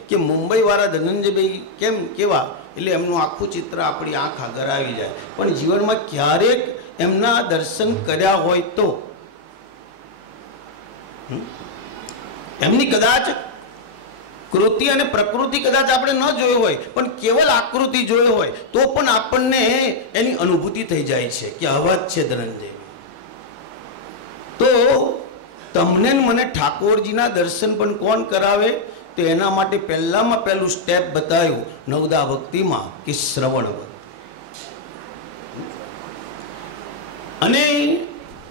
કે મુંબઈ વાળા ધનંજયભાઈ કેમ કેવા, એટલે એમનું આખું ચિત્ર આપણી આંખ આગળ આવી જાય. પણ જીવનમાં ક્યારેક એમના દર્શન કર્યા હોય તો એમની કદાચ કૃતિ અને પ્રકૃતિ કદાચ આપણે ન જોઈ હોય પણ કેવલ આકૃતિ જોઈ હોય તો પણ આપણને એની અનુભૂતિ થઈ જાય છે કે આવા જ છે ધનંજય. તો તમને મને ઠાકોરજીના દર્શન પણ કોણ કરાવે? તો એના માટે પહેલામાં પહેલું સ્ટેપ બતાવ્યું નવદા ભક્તિમાં કે શ્રવણ ભક્તિ. અને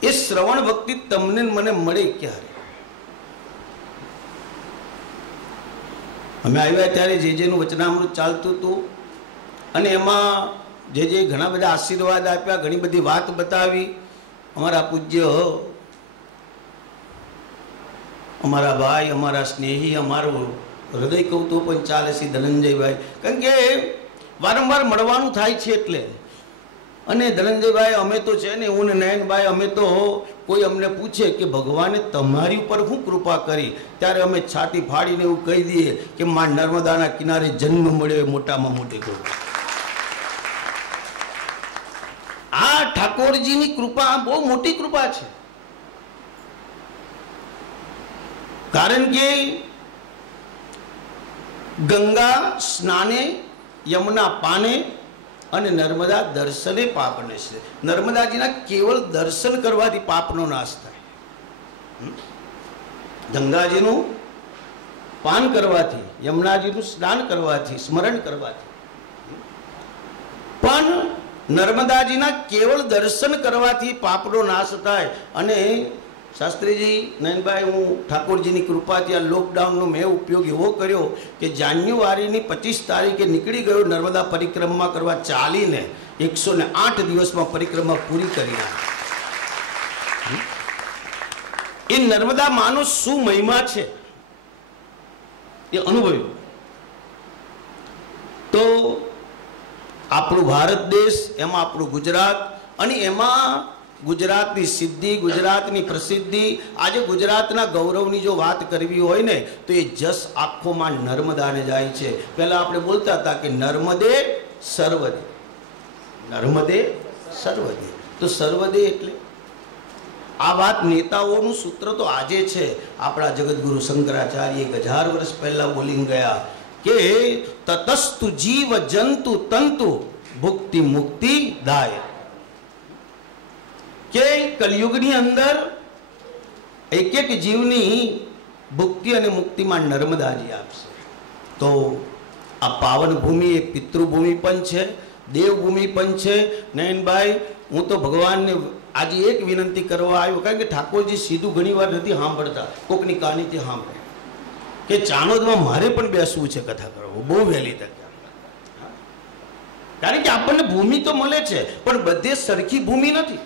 એ શ્રવણ ભક્તિ તમને મને મળે ક્યારે? અમે આવ્યા ત્યારે જેનું વચનામૃત ચાલતું હતું અને એમાં જે ઘણા બધા આશીર્વાદ આપ્યા, ઘણી બધી વાત બતાવી. અમારા પૂજ્ય, અમારા ભાઈ, અમારા સ્નેહી, અમારું હૃદય કહું તો પણ ચાલે છે ધનંજયભાઈ, કારણ કે વારંવાર મળવાનું થાય છે એટલે. અને ધનંજયભાઈ અમે તો છે ને, હું ને નયનભાઈ અમે તો કોઈ અમને પૂછે કે ભગવાને તમારી ઉપર શું કૃપા કરી, ત્યારે અમે છાતી ફાડીને એવું કહી દઈએ કે માં નર્મદાના કિનારે જન્મ મળ્યો મોટામાં મોટી કૃપા. આ ઠાકોરજીની કૃપા બહુ મોટી કૃપા છે. કારણ કે ગંગા સ્નાને, યમુના પાને અને નર્મદા દર્શને પાપને છે. નર્મદાજીના કેવળ દર્શન કરવાથી પાપનો નાશ થાય. ગંગાજીનું પાન કરવાથી, યમુનાજીનું સ્નાન કરવાથી, સ્મરણ કરવાથી, પણ નર્મદાજીના કેવળ દર્શન કરવાથી પાપનો નાશ થાય. અને શાસ્ત્રીજી, નયનભાઈ, હું ઠાકોરજીની કૃપાથી આ લોકડાઉનનો મેં ઉપયોગ એવો કર્યો કે જાન્યુઆરીની 25 તારીખે નીકળી ગયો નર્મદા પરિક્રમા કરવા, ચાલીને 108 દિવસમાં પરિક્રમા પૂરી કરી નાખી. એ નર્મદા માનો શું મહિમા છે એ અનુભવ્યું. તો આપણું ભારત દેશ, એમાં આપણું ગુજરાત, અને એમાં ગુજરાતની સિદ્ધિ, ગુજરાતની પ્રસિદ્ધિ, આજે ગુજરાતના ગૌરવની જો વાત કરવી હોય ને તો એ જસ આખોમાં નર્મદાને જાય છે. પહેલા આપણે બોલતા હતા કે નર્મદે સર્વદે, નર્મદે સર્વદે. તો સર્વદે એટલે આ વાત નેતાઓનું સૂત્ર તો આજે છે. આપણા જગતગુરુ શંકરાચાર્ય 1000 વર્ષ પહેલા બોલી ગયા કે તતસ્તુ જીવ જંતુ તંતુ ભુક્તિ મુક્તિ દાય. કે કલયુગની અંદર એક એક જીવની ભુક્તિ અને મુક્તિમાં નર્મદાજી આપશે. તો આ પાવન ભૂમિ એ પિતૃભૂમિ પણ છે, દેવભૂમિ પણ છે. નયનભાઈ, હું તો ભગવાનને આજે એક વિનંતી કરવા આવ્યો, કારણ કે ઠાકોરજી સીધું ઘણી વાર નથી સાંભળતા, કોકની કહાનીથી સાંભળે. કે ચાણોદમાં મારે પણ બેસવું છે કથા કરવું બહુ વહેલી તકે. કારણ કે આપણને ભૂમિ તો મળે છે પણ બધે સરખી ભૂમિ નથી.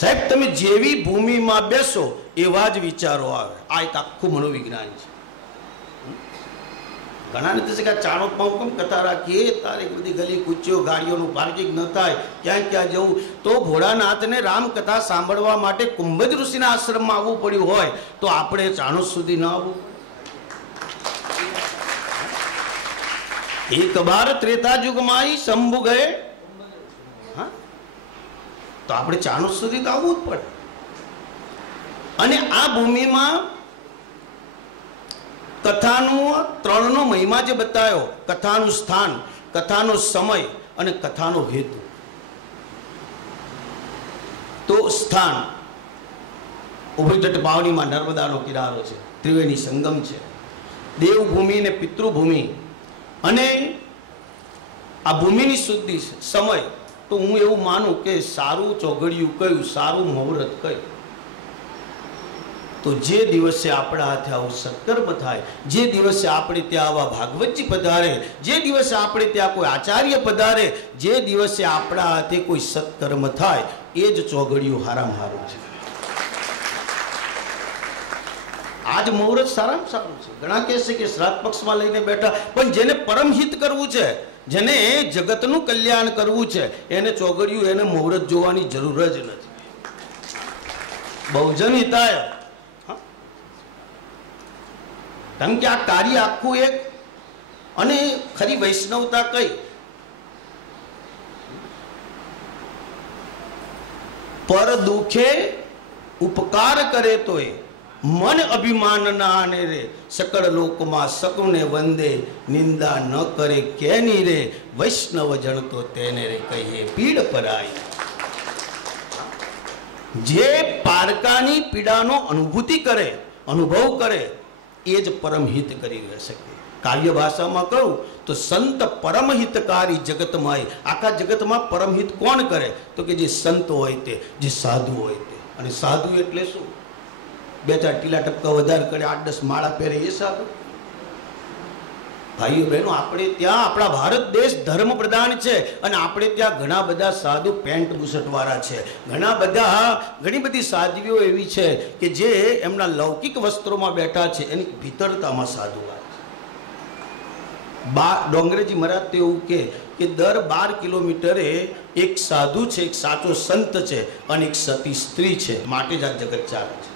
સાહેબ તમે જેવી ભૂમિમાં બેસો એવા જ વિચારો આવે. આ એક આખું મનોવિજ્ઞાન છે. ઘણાને થશે કે ચાણોદમાં હું કેમ કથા રાખીએ, તારે બધી ગલી કૂચીઓ ગાડીઓનું પાર્કિંગ ન થાય, ક્યાં ક્યાં જવું. તો ભોળાનાથને રામકથા સાંભળવા માટે કુંભજ ઋષિના આશ્રમમાં આવવું પડ્યું હોય તો આપણે ચાણોદ સુધી ન આવવું. એક બાર ત્રેતા યુગમાં શંભુ ગયે, તો આપણે ચાણોદ સુધી તો આવવું જ પડે. અને આ ભૂમિમાં કથાનું ત્રણનો મહિમા જે બતાવ્યો, કથાનું સ્થાન, કથાનો સમય અને કથાનો હેતુ. તો સ્થાન ઉભય તટ પાવનીમાં નર્મદાનો કિનારો છે, ત્રિવેણી સંગમ છે, દેવભૂમિ અને પિતૃભૂમિ. અને આ ભૂમિની શુદ્ધિ છે. સમય તો હું એવું માનું કે સારું ચોઘડિયું કયું, સારું મુહૂર્ત કયું. તો જે દિવસે આપણા હાથે આવું સત્કર્મ થાય, જે દિવસે આપણે ત્યાં આવા ભાગવતજી પધારે, જે દિવસે આપણે ત્યાં કોઈ આચાર્ય પધારે, જે દિવસે આપણા હાથે કોઈ સત્કર્મ થાય, એ જ ચોઘડિયું હારામાં હારું છે. આજ મુહૂર્ત સારામાં સારું છે. ઘણા કહેશે કે શ્રાદ્ધ પક્ષમાં લઈને બેઠા, પણ જેને પરમહિત કરવું છે, જેને જગતનું કલ્યાણ કરવું છે, એને ચોઘડિયું, એને મુહૂર્ત જોવાની જરૂર જ નથી. બહુજન હિતાય. કેમ કે આ કાર્ય આખું એક, અને ખરી વૈષ્ણવતા કઈ, પર દુખે ઉપકાર કરે તોય મન અભિમાન ના આને રે, સકળ લોકમાં સકુને વંદે, નિંદા ન કરે કેની રે, વૈષ્ણવ જણ તો તેને રે કહીએ પીડ પરાઈ. જે પારકાની પીડાનો અનુભૂતિ કરે, અનુભવ કરે, એ જ પરમહિત કરી શકે. કાવ્ય ભાષામાં કહું તો સંત પરમહિતકારી જગતમાં. આખા જગતમાં પરમહિત કોણ કરે? તો કે જે સંત હોય તે, જે સાધુ હોય તે. અને સાધુ એટલે શું? બે ચાર ટીલા ટપકા વધારે કરે, 8-10 માળા પહેરે, એ સાધુ? ભાઈઓ બહેનો, આપણે ત્યાં, આપણા ભારત દેશ ધર્મ પ્રધાન છે, અને આપણે ત્યાં ઘણા બધા સાધુ પેન્ટ બુશર્ટ વાળા છે. ઘણી બધી સાધ્વીઓ એવી છે કે જે એમના લૌકિક વસ્ત્રોમાં બેઠા છે, એની ભીતરતામાં સાધુ છે. ડોંગરેજી મહારાજ તો એવું કે દર 12 કિલોમીટરે એક સાધુ છે, એક સાચો સંત છે, અને એક સતી સ્ત્રી છે. માટે જ આ જગત ચાલે છે.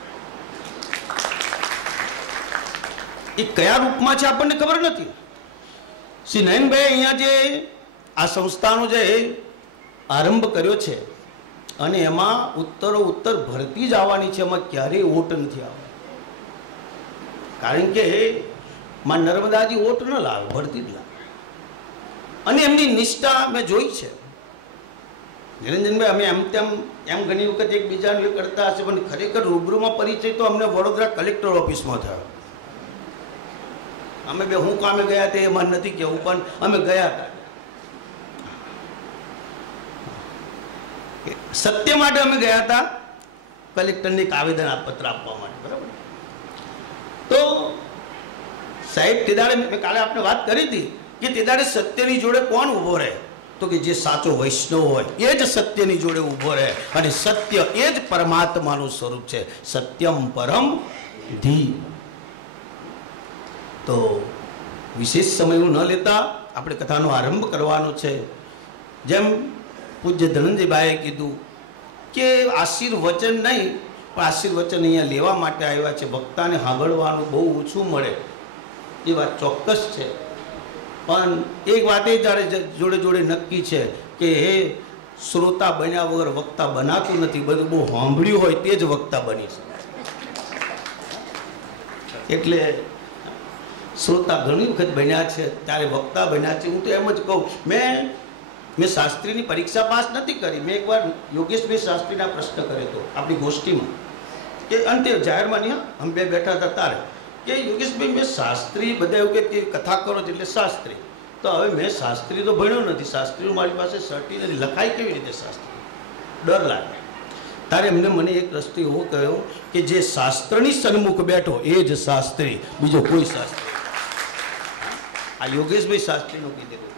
એ કયા રૂપમાં છે આપણને ખબર નથી. શ્રી નયનભાઈ અહીંયા જે આ સંસ્થાનો જે આરંભ કર્યો છે, અને એમાં ઉત્તરો ઉત્તર ભરતી જ આવવાની છે, એમાં ક્યારેય ઓટ નથી આવવાની. કારણ કે માં નર્મદાજી ઓટ ન લાવે, ભરતી જ લાવે. અને એમની નિષ્ઠા મેં જોઈ છે. નિરંજનભાઈ, અમે એમ ઘણી વખત એકબીજાને કરતા હશે, પણ ખરેખર રૂબરૂમાં પરિચય તો અમને વડોદરા કલેક્ટર ઓફિસમાં થયો. અમે બે હું કામે ગયા હતા એમાં નથી કેવું, પણ અમે ગયા હતા. સત્ય માટે અમે ગયા હતા, કલેક્ટરને એક આવેદન પત્ર આપવા માટે. બરાબર? તો સાહેબ, તે દાડે મેં કાલે આપણે વાત કરી હતી કે તે દાડે સત્યની જોડે કોણ ઊભો રહે? તો કે જે સાચો વૈષ્ણવ હોય એ જ સત્યની જોડે ઊભો રહે. અને સત્ય એ જ પરમાત્માનું સ્વરૂપ છે. સત્યમ પરમ ધી. તો વિશેષ સમય ન લેતા આપણે કથાનો આરંભ કરવાનો છે. જેમ પૂજ્ય ધનંજયભાઈએ કીધું કે આશીર્વચન નહીં, પણ આશીર્વચન અહીંયા લેવા માટે આવ્યા છે. વક્તાને સાંભળવાનું બહુ ઓછું મળે એ વાત ચોક્કસ છે. પણ એક વાત એ જ્યારે જોડે જોડે નક્કી છે કે હે શ્રોતા બન્યા વગર વક્તા બનાતું નથી. બધું બહુ સાંભળ્યું હોય તે જ વક્તા બની શકે. એટલે શ્રોતા ઘણી વખત બન્યા છે, ત્યારે વક્તા બન્યા છે. હું તો એમ જ કહું, મેં શાસ્ત્રીની પરીક્ષા પાસ નથી કરી. મેં એકવાર યોગેશભાઈ શાસ્ત્રીના પ્રશ્ન કર્યો હતો આપણી ગોષ્ઠીમાં, કે અંતે જાહેરમાં નહીં, અમે બે બેઠા હતા તારે, કે યોગેશભાઈ મેં શાસ્ત્રી, બધા એવું કે કથા કરો છો એટલે શાસ્ત્રી. તો હવે મેં શાસ્ત્રી તો ભણ્યો નથી, શાસ્ત્રીનું મારી પાસે સર્ટી નથી, લખાય કેવી રીતે શાસ્ત્રી? ડર લાગે. તારે એમને મને એક રસ્તો એવો કહ્યો કે જે શાસ્ત્રની સન્મુખ બેઠો એ જ શાસ્ત્રી, બીજો કોઈ શાસ્ત્રી. આ યોગેશભાઈ શાસ્ત્રીનું કીધેલું.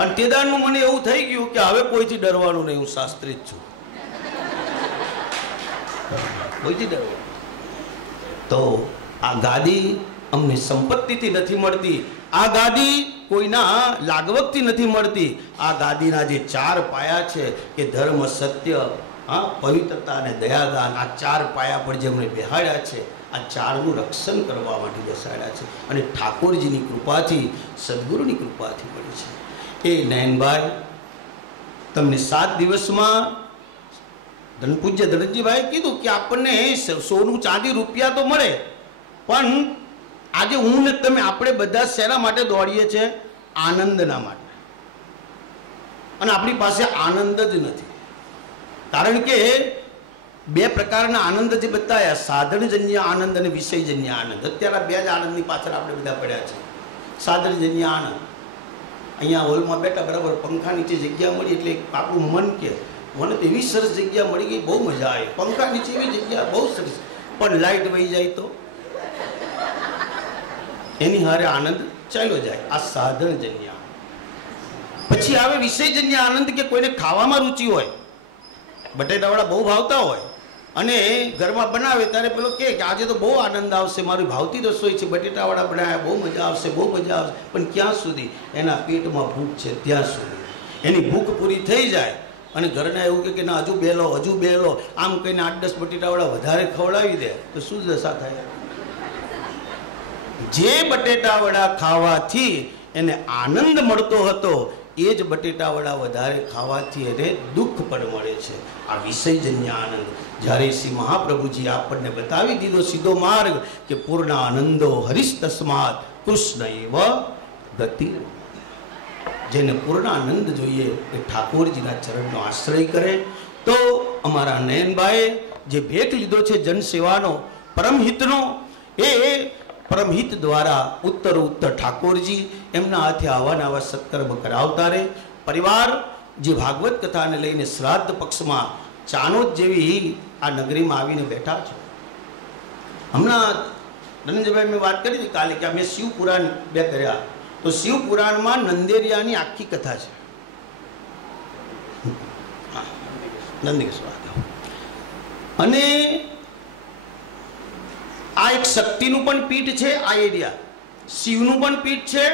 અને તેદારનું મને એવું થઈ ગયું કે હવે કોઈથી ડરવાનું નહીં, હું શાસ્ત્રી જ છું, કોઈથી ડરવાનું. તો આ ગાદી અમને સંપત્તિથી નથી મળતી, આ ગાદી કોઈના લાગવકથી નથી મળતી. આ ગાદીના જે 4 પાયા છે કે ધર્મ, સત્ય, પવિત્રતા અને દયાદાન, આ 4 પાયા પર જે અમને બેહાડ્યા છે, આ 4નું રક્ષણ કરવા માટે બેસાડ્યા છે. અને ઠાકોરજીની કૃપાથી, સદગુરુની કૃપાથી મળી છે. એ નયનભાઈ, તમને 7 દિવસમાં પૂજ્ય ધનંજીભાઈ કીધું કે આપણને સોનું, ચાંદી, રૂપિયા તો મળે, પણ આજે હું ને તમે, આપણે બધા શેના માટે દોડીએ છીએ? આનંદના માટે. અને આપણી પાસે આનંદ જ નથી. કારણ કે 2 પ્રકારના આનંદ જે બતાવ્યા, સાધનજન્ય આનંદ અને વિષયજન્ય આનંદ. અત્યારે 2 જ આનંદની પાછળ આપણે બધા પડ્યા છે. સાધનજન્ય આનંદ, અહીંયા હોલમાં બેઠા, બરાબર પંખા નીચે જગ્યા મળી એટલે આપણું મન કે મને તો એવી સરસ જગ્યા મળી ગઈ, બહુ મજા આવી, પંખા નીચે એવી જગ્યા બહુ સરસ, પણ લાઈટ વહી જાય તો એની હારે આનંદ ચાલ્યો જાય. આ સાધનજન્ય આનંદ. પછી આવે વિષયજન્ય આનંદ, કે કોઈને ખાવામાં રુચિ હોય, બટેટાવાળા બહુ ભાવતા હોય અને ઘરમાં બનાવે ત્યારે પેલો કે આજે તો બહુ આનંદ આવશે, મારી ભાવતી રસોઈ છે, બટેટાવાળા બનાવ્યા, બહુ મજા આવશે, બહુ મજા આવશે. પણ ક્યાં સુધી? એના પેટમાં ભૂખ છે ત્યાં સુધી. એની ભૂખ પૂરી થઈ જાય અને ઘરના એવું કે ના હજુ 2 લો, હજુ 2 લો, આમ કહીને 8-10 બટેટાવાળા વધારે ખવડાવી દે તો શું દશા થાય? જે બટેટાવડા ખાવાથી એને આનંદ મળતો હતો, એ જ બટેટાવડા વધારે ખાવાથી એને દુઃખ પણ મળે છે. આ વિષયજન્ય આનંદ. જ્યારે શ્રી મહાપ્રભુજી આપણને બતાવી દીધો સીધો માર્ગ કે પૂર્ણ આનંદો હરિશ તસ્માત કૃષ્ણ એવ ગતિ. જેને પૂર્ણ આનંદ જોઈએ એ ઠાકોરજીના ચરણનો આશ્રય કરે. તો અમારા નયનભાઈએ જે ભેટ લીધો છે જનસેવાનો, પરમહિતનો, એ પરમહિત દ્વારા ઉત્તર ઠાકોરજી એમના હાથે આવા નવા સત્કર્મ કરાવતા રહે. પરિવાર જે ભાગવત કથાને લઈને શ્રાદ્ધ પક્ષમાં ચાનોદ જેવી આ નગરીમાં આવીને બેઠા છે. હમણાં ધનંજયભાઈ મેં વાત કરી હતી કાલે કે અમે શિવપુરાણ 2 કર્યા, તો શિવપુરાણમાં નંદેરિયાની આખી કથા છે. અને આ એક શક્તિનું પણ પીઠ છે. આ એરિયા શિવનું પણ પીઠ છે,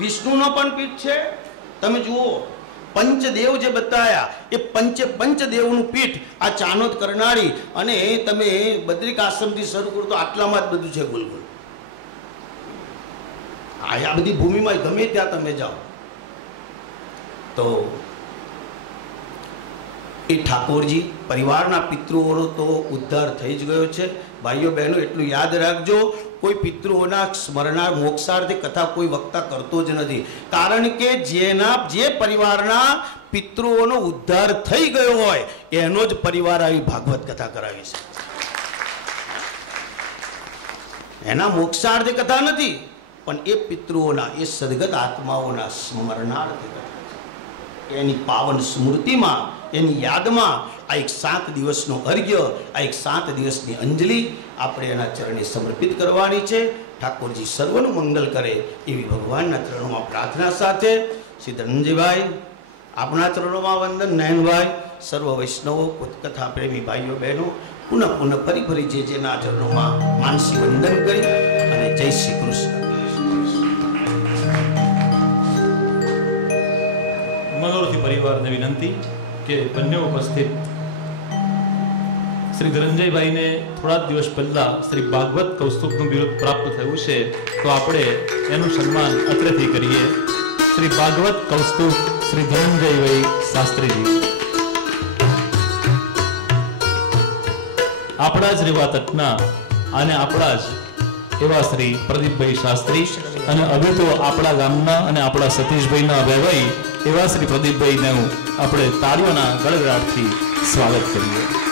વિષ્ણુનો પણ પીઠ છે. તમે જુઓ, પંચદેવ જે બતાવ્યા એ પંચદેવનું પીઠ આ ચાનોદ કરનાળી. અને તમે બદ્રિક આશ્રમથી શરૂ કરો તો આટલામાં જ બધું છે ગુલગુલ. આ બધી ભૂમિમાં ગમે ત્યાં તમે જાઓ તો એ ઠાકોરજી પરિવારના પિતૃઓનો તો ઉદ્ધાર થઈ જ ગયો છે. ભાઈઓ બહેનો, એટલું યાદ રાખજો, કોઈ પિતૃઓના સ્મરણા મોક્ષાર્થે કથા કોઈ વક્તા કરતો જ નથી. કારણ કે જે પરિવારના પિતૃઓનો ઉદ્ધાર થઈ ગયો હોય એનો જ પરિવાર આવી ભાગવત કથા કરાવી છે. એના મોક્ષાર્થે કથા નથી, પણ એ પિતૃઓના, એ સદગત આત્માઓના સ્મરણાર્થે એની પાવન સ્મૃતિમાં, એની યાદમાં આ એક 7 દિવસનો અર્ઘ્ય, આ એક 7 દિવસની અંજલિ આપણે એના ચરણે સમર્પિત કરવાની છે. ઠાકોરજી સર્વનું મંગલ કરે એવી ભગવાનના ચરણોમાં પ્રાર્થના સાથે શ્રી ધનંજયભાઈ આપણા ચરણોમાં વંદન. નયનભાઈ, સર્વ વૈષ્ણવો, કથા પ્રેમી ભાઈઓ બહેનો, પુનઃ ફરી જે જેના ચરણોમાં માનસી વંદન કરી અને જય શ્રી કૃષ્ણ. મનોરથી પરિવારને વિનંતી કે બંને ઉપસ્થિત શ્રી ધનંજયભાઈને થોડા દિવસ પહેલા શ્રી ભાગવત કૌસ્તુભનું બિરુદ પ્રાપ્ત થયું છે, તો આપણે એનું સન્માન અત્રેથી કરીએ. શ્રી ભાગવત કૌસ્તુભ શ્રી ધનંજયભાઈ શાસ્ત્રીજી. આપણા જ રેવા તટના અને આપણા જ એવા શ્રી પ્રદીપભાઈ શાસ્ત્રી, અને હવે તો આપણા ગામના અને આપણા સતીશભાઈના વહેવાઈ એવા શ્રી પ્રદીપભાઈનું આપણે તાળીઓના ગળગડાટથી સ્વાગત કરીએ.